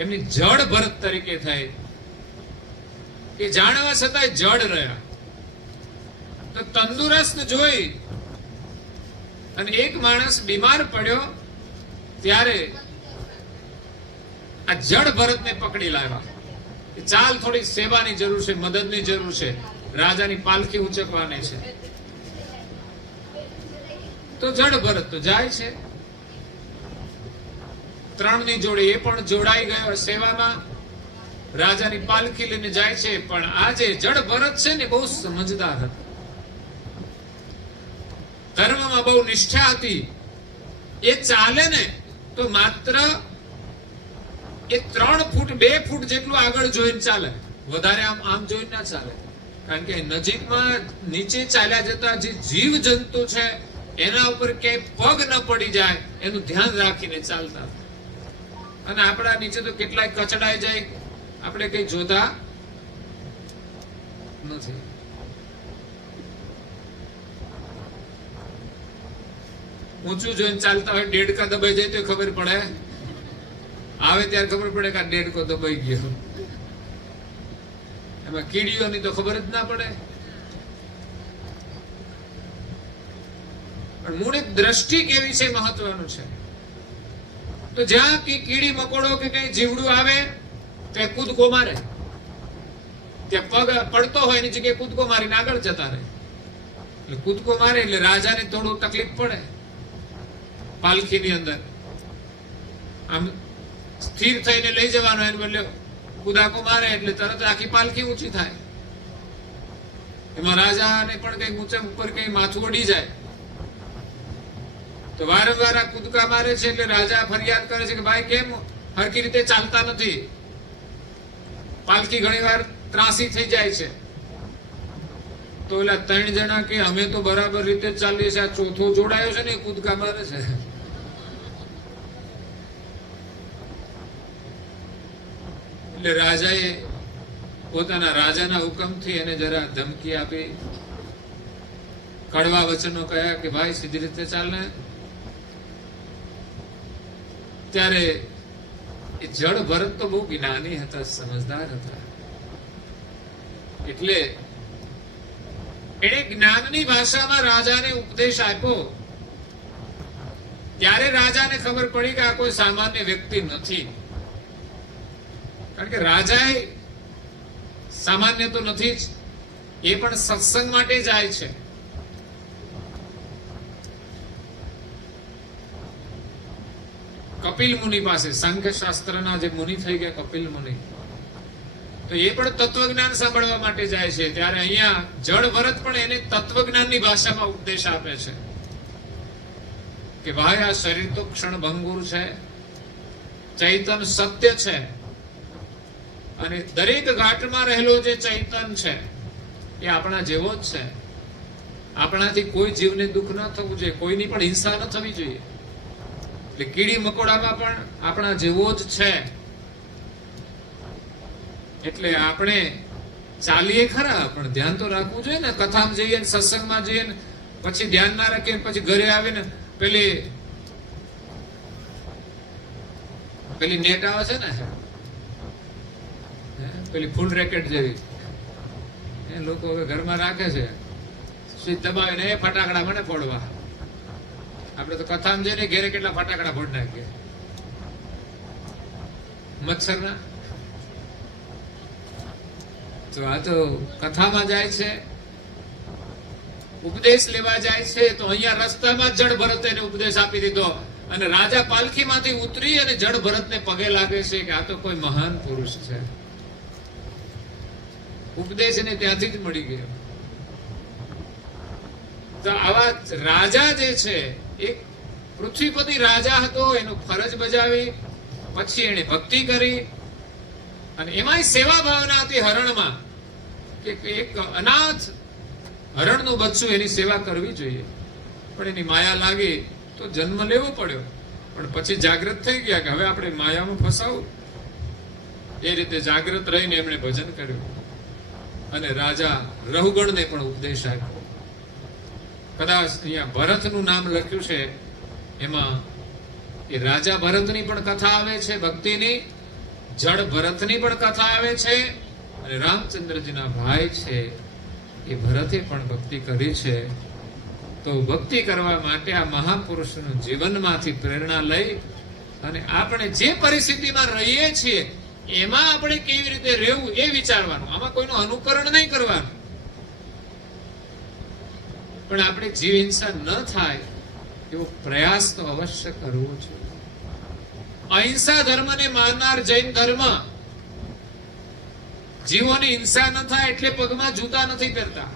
એમની જડ ભરત તરીકે થઈ. કે જાણવા છતાંય જડ રહ્યા. તો તંદુરસ્ત જોઈ અને એક માણસ બીમાર પડ્યો, ત્યારે આ જડ ભરતને પકડી લાવ્યા. ચાલ, થોડી સેવાની જરૂર છે, મદદની જરૂર છે, રાજાની પાલખી ઉંચકવાની છે. તો જડ ભરત તો જાય છે. 3ની જોડે એ પણ જોડાઈ ગયો સેવામાં. રાજાની પાલખી લઈને જાય છે. પણ આ જે જડ ભરત છે ને, બહુ સમજદાર હતો. ધર્મમાં બહુ નિષ્ઠા હતી. એ ચાલે ને તો માત્ર એ 3 ફૂટ 2 ફૂટ જેટલું આગળ જોઈને ચાલે, વધારે આમ જોઈને ના ચાલે. કારણ કે નજીકમાં નીચે ચાલ્યા જતા જે જીવ જંતુ છે, એના ઉપર ક્યાંય પગ ન પડી જાય એનું ધ્યાન રાખીને ચાલતા. અને આપણા નીચે તો કેટલાય કચડાઈ જાય, આપણે કઈ જોતા નથી. ઊંચું જોઈને ચાલતા હોય, દેડકા દબાઈ જાય તો ખબર પડે. આવે ત્યારે ખબર પડે કે આ દેડકો દબાઈ ગયો. એમાં કીડીઓની તો ખબર જ ના પડે. પણ મૂળ એક દ્રષ્ટિ કેવી છે, મહત્વનું છે. તો જ્યાં કીડી મકોડો કે કઈ જીવડું આવે ત્યાં કૂદકો મારે. ત્યાં પગ પડતો હોય એની જગ્યાએ કૂદકો મારીને આગળ જતા રહે. એટલે કૂદકો મારે એટલે રાજાને થોડું તકલીફ પડે. પાલખીની અંદર આમ સ્થિર થઈને લઈ જવાનો, એને બદલે કુદાકો મારે એટલે તરત આખી પાલખી ઊંચી થાય. એમાં રાજાને પણ કઈ ઊંચે ઉપર કઈ માથું અડી જાય તો વારંવાર આ કૂદકા મારે છે. એટલે રાજા ફરિયાદ કરે છે કે ભાઈ કેમ હરખી રીતે ચાલતા નથી, પાલખી ઘણીવાર ત્રાસી થઈ જાય છે. તો એલા 3 જણા કે અમે તો બરાબર રીતે ચાલીએ છીએ, આ ચોથો જોડાયો છે ને એ કૂદકા મારે છે. એટલે રાજાએ પોતાના રાજાના હુકમથી એને જરા ધમકી આપી, કડવા વચનો કહ્યા કે ભાઈ સીધી રીતે ચાલને. ત્યારે એ એ જડ ભરત તો બહુ જ્ઞાની હતા, સમજદાર હતા. એટલે એણે જ્ઞાનની ભાષામાં રાજાને ઉપદેશ આપ્યો. ત્યારે રાજાને ખબર પડી કે આ કોઈ સામાન્ય વ્યક્તિ નથી. કારણ કે રાજા સામાન્ય તો નથી જ, એ પણ સત્સંગ માટે જાય છે. કપિલ મુનિ પાસે, સાંખ્ય શાસ્ત્રના જે મુનિ થઈ ગયા કપિલ મુનિ, તો એ પણ તત્વજ્ઞાન સાંભળવા માટે જાય છે. ત્યારે અહીંયા જડ ભરત પણ એને તત્વજ્ઞાનની ભાષામાં ઉપદેશ આપે છે કે ભાઈ આ શરીર તો ક્ષણભંગુર છે, ચૈતન સત્ય છે, અને દરેક ઘાટમાં રહેલો જે ચૈતન છે એ આપણા જેવો જ છે. આપણાથી કોઈ જીવને દુઃખ ન થવું જોઈએ, કોઈની પણ હિંસા ન થવી જોઈએ. એટલે કીડી મકોડામાં પણ આપણા જેવો જ છે. એટલે આપણે ચાલીએ ખરા, પણ ધ્યાન તો રાખવું જોઈએ ને. કથામાં જઈએ ને સત્સંગમાં જઈએ ને પછી ધ્યાન ના રાખીએ, પછી ઘરે આવીને પેલી નેટ આવે છે ને, પેલી ફૂલ રેકેટ જેવી, એ લોકો હવે ઘરમાં રાખે છે, સ્વિચ દબાવીને એ ફટાકડા મને ફોડવા. આપણે તો કથામાં જઈને ઘેરે કેટલા ફટાકડા ફોડ નાખીએ મચ્છરના. તો આ તો કથામાં જાય છે, ઉપદેશ લેવા જાય છે, તો અહીંયા રસ્તામાં જડ ભરત એને ઉપદેશ આપી દીધો. અને રાજા પાલખીમાંથી ઉતરી અને જડ ભરતને પગે લાગે છે કે આ તો કોઈ મહાન પુરુષ છે. ઉપદેશ એને ત્યાંથી જ મળી ગયો. તો આવા રાજા જે છે, એક પૃથ્વીપતિ રાજા હતો, એનું ફરજ બજાવી, પછી એને ભક્તિ કરી, અને એમાંય સેવા ભાવના હતી હરણમાં, કે એક અનાથ હરણનું બચ્ચું, એની સેવા કરવી જોઈએ. પણ એની માયા લાગી તો જન્મ લેવો પડ્યો. પણ પછી જાગૃત થઈ ગયા કે હવે આપણે માયામાં ફસાવું. એ રીતે જાગૃત રહીને એમણે ભજન કર્યું અને રાજા રહુગણને પણ ઉપદેશ આપ્યો. કદાચ અહીંયા ભરતનું નામ લખ્યું છે, એમાં એ રાજા ભરતની પણ કથા આવે છે, ભક્તિની. જડ ભરતની પણ કથા આવે છે, અને રામચંદ્રજીના ભાઈ છે એ ભરતે પણ ભક્તિ કરી છે. તો ભક્તિ કરવા માટે આ મહાપુરુષનું જીવનમાંથી પ્રેરણા લઈ અને આપણે જે પરિસ્થિતિમાં રહીએ છીએ એમાં આપણે કેવી રીતે રહેવું એ વિચારવાનું. આમાં કોઈનું અનુકરણ નહીં કરવાનું, પણ આપણે જીવ હિંસા ન થાય એવો પ્રયાસ તો અવશ્ય કરવો જોઈએ. અહિંસા ધર્મને માનનાર જૈન ધર્મ જીવોની હિંસા ન થાય એટલે પગમાં જૂતા નથી પહેરતા.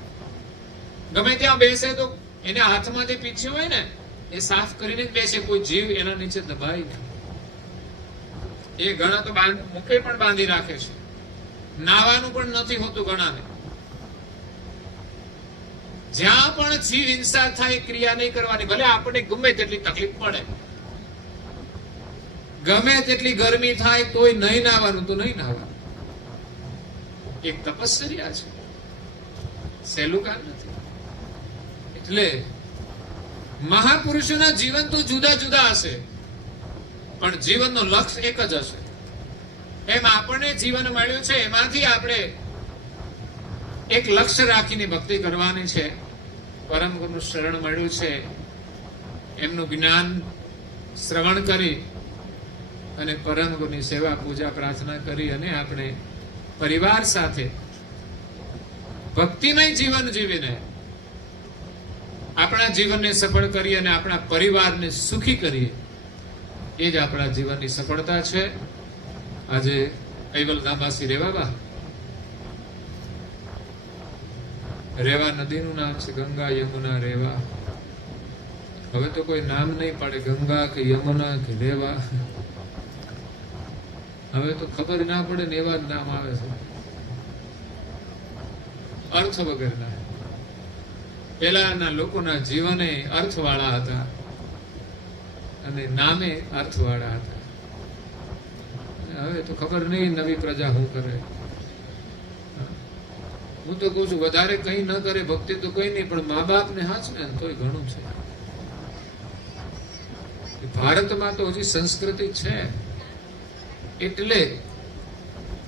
ગમે ત્યાં બેસે તો એને હાથમાં જે પીછ્યું હોય ને એ સાફ કરીને જ બેસે, કોઈ જીવ એના નીચે દબાઈ નહીં. એ ઘણા તો મુખે પણ બાંધી રાખે છે, નાવાનું પણ નથી હોતું ઘણાને. જ્યાં પણ જીવ હિંસા થાય ક્રિયા નહીં કરવાની. ભલે આપણે ગમે તેટલી તકલીફ પડે, ગમે તેટલી ગરમી થાય તોય નહીં નાવાનું તો નહીં નાવાનું. એક તપશ્ચર્યા છે, સહેલું કામ નથી. એટલે મહાપુરુષોના જીવન તો જુદા જુદા હશે, પણ જીવનનો લક્ષ્ય એક જ હશે. એમ આપણને જીવન મળ્યું છે, એમાંથી આપણે એક લક્ષ્ય રાખીને ભક્તિ કરવાની છે. પરમ ગુરુનું શરણ મળ્યું છે, એમનું જ્ઞાન શ્રવણ કરી અને પરમ ગુરુની સેવા પૂજા પ્રાર્થના કરી અને આપણે પરિવાર સાથે ભક્તિમય જીવન જીવીને આપણા જીવનને સફળ કરીએ અને આપણા પરિવારને સુખી કરીએ, એ જ આપણા જીવનની સફળતા છે. આજે કૈવલધામવાસી રેવાબા, રેવા નદીનું નામ છે, ગંગા યમુના રેવા. હવે તો કોઈ નામ નહીં પાડે, ગંગા કે યમુના કે રેવા. હવે તો ખબર ના પડે ને એવા જ નામ આવે છે, અર્થ વગરના. પહેલાના લોકોના જીવને અર્થવાળા હતા અને નામે અર્થવાળા હતા. હવે તો ખબર નહીં નવી પ્રજા શું કરે. હું તો કહું છું વધારે કઈ ન કરે ભક્તિ તો કઈ નહીં, પણ મા બાપ ને હાચ ને તોય ઘણું છે. ભારતમાં તો હજી સંસ્કૃતિ છે, એટલે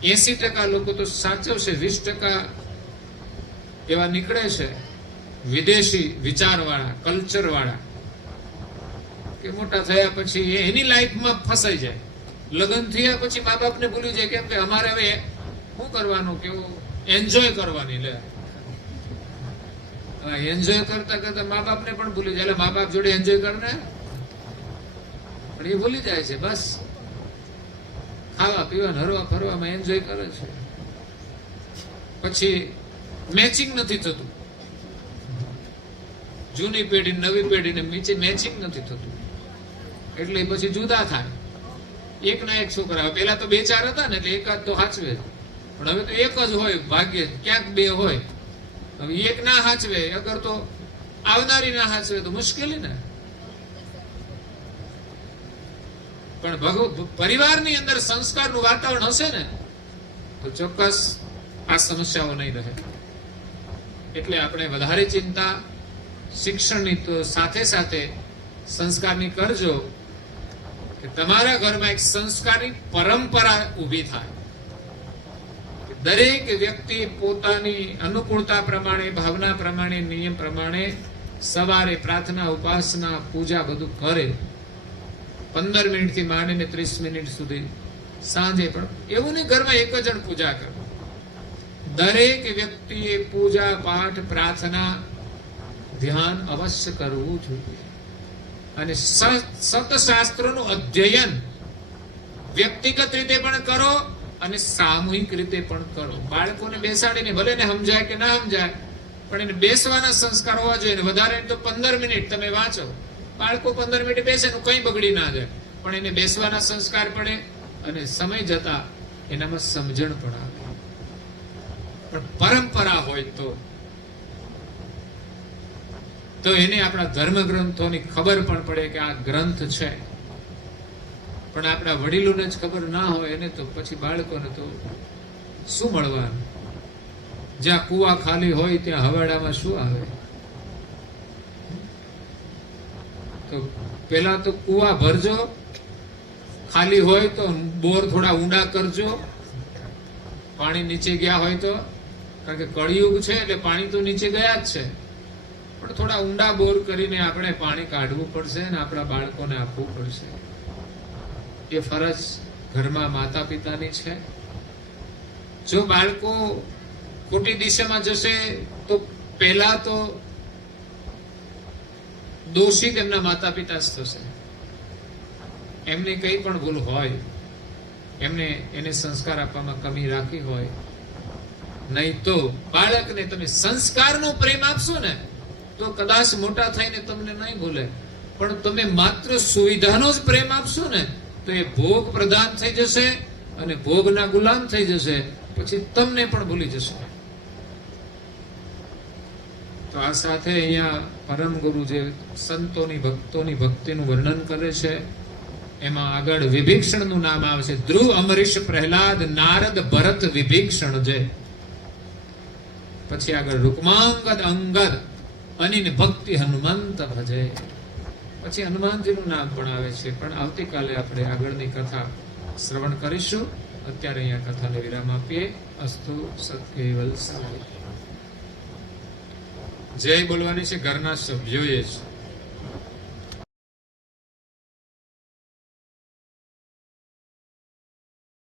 80% લોકો તો સાચવશે, 20% એવા નીકળે છે વિદેશી વિચારવાળા, કલ્ચરવાળા, કે મોટા થયા પછી એની લાઈફમાં ફસાઈ જાય. લગ્ન થયા પછી મા બાપને ભૂલી જાય. કેમ કે અમારે હવે શું કરવાનું, કેવું એન્જોય કરવાની. લે એન્જોય કરતા કરતા મા બાપને પણ ભૂલી જાય. એટલે મા બાપ જોડે એન્જોય કરને, પણ એ ભૂલી જાય છે. બસ ખાવા પીવા હરવા ફરવામાં એન્જોય કરે છે. પછી મેચિંગ નથી થતું. જૂની પેઢી નવી પેઢીને મેચિંગ નથી થતું, એટલે પછી જુદા થાય. એક ના એક છોકરા. પેલા તો 2-4 હતા ને, એટલે એકાદ તો હાચવે, પણ હવે તો એક જ હોય ભાગ્યે, ક્યાંક 2 હોય. હવે એક ના હાચવે, અગર તો આવનારી ના હાચવે તો મુશ્કેલી ને. પણ પરિવારની અંદર સંસ્કારનું વાતાવરણ હશે ને, તો ચોક્કસ આ સમસ્યાઓ નહીં રહે. એટલે આપણે વધારે ચિંતા શિક્ષણની તો સાથે સાથે સંસ્કારની કરજો, કે તમારા ઘરમાં એક સંસ્કારની પરંપરા ઊભી થાય. દરેક વ્યક્તિ પોતાની અનુકૂળતા પ્રમાણે, ભાવના પ્રમાણે, નિયમ પ્રમાણે સવારે પ્રાર્થના, ઉપાસના, પૂજા બધું કરે. 15 મિનિટથી માંડીને 30 મિનિટ સુધી. સાંજે પણ એવું નહીં ઘરમાં એક જ જણ પૂજા કરે. દરેક વ્યક્તિએ પૂજા, પાઠ, પ્રાર્થના, ધ્યાન અવશ્ય કરવું જોઈએ. અને સતશાસ્ત્રોનું અધ્યયન વ્યક્તિગત રીતે પણ કરો અને સામૂહિક રીતે પણ કરો. બાળકોને બેસાડીને ભલે ને સમજાય કે ના સમજાય, પણ એને બેસવાના સંસ્કાર હોવા જોઈએ. વધારે તો 15 મિનિટ તમે વાંચો. બાળકો 15 મિનિટ બેસે ને કઈ બગડી ના જાય, પણ એને બેસવાના સંસ્કાર પડે અને સમય જતા એનામાં સમજણ પણ આવે. પણ પરંપરા હોય તો એને આપણા ધર્મ ગ્રંથોની ખબર પણ પડે કે આ ગ્રંથ છે. પણ આપણા વડીલોને જ ખબર ના હોય એને, તો પછી બાળકોને તો શું મળવાનું? જ્યાં કુવા ખાલી હોય ત્યાં હવાડામાં શું આવે? તો પેલા તો કુવા ભરજો, ખાલી હોય તો બોર થોડા ઊંડા કરજો. પાણી નીચે ગયા હોય તો, કારણ કે કળિયુગ છે એટલે પાણી તો નીચે ગયા જ છે, પણ થોડા ઊંડા બોર કરીને આપણે પાણી કાઢવું પડશે અને આપણા બાળકોને આપવું પડશે. એ ફરજ ઘરમાં માતા પિતાની છે. જો બાળકો ખોટી દિશામાં જશે તો પહેલા તો દોષિત એમના માતા પિતા જ થશે. એમને કઈ પણ ભૂલ હોય, એને સંસ્કાર આપવામાં કમી રાખી હોય. નહીં તો બાળકને તમે સંસ્કારનો પ્રેમ આપશો ને, તો કદાચ મોટા થઈને તમને નહીં ભૂલે. પણ તમે માત્ર સુવિધાનો જ પ્રેમ આપશો ને, તો એ ભોગ પ્રધાન થઈ જશે અને ભોગના ગુલામ થઈ જશે. પછી તમને પણ ભૂલી જશે. તો આ સાથે અહીંયા પરમ ગુરુ જે સંતોની, ભક્તોની ભક્તિનું વર્ણન કરે છે, એમાં આગળ વિભીષણનું નામ આવે છે. ધ્રુવ, અમરીશ, પ્રહલાદ, નારદ, ભરત, વિભીષણ છે. પછી આગળ રૂકમાંગદ, અંગદ, અનિન ભક્તિ, હનુમંત ભજે. પછી હનુમાનજીનું નામ પણ આવે છે. પણ આવતીકાલે આપણે આગળની કથા શ્રવણ કરીશું. અત્યારે અહીંયા કથાને વિરામ આપીએ. અસ્તુ સત કેવલ સહાય. જય બોલવાની છે ઘરના સભ્યોએ જ.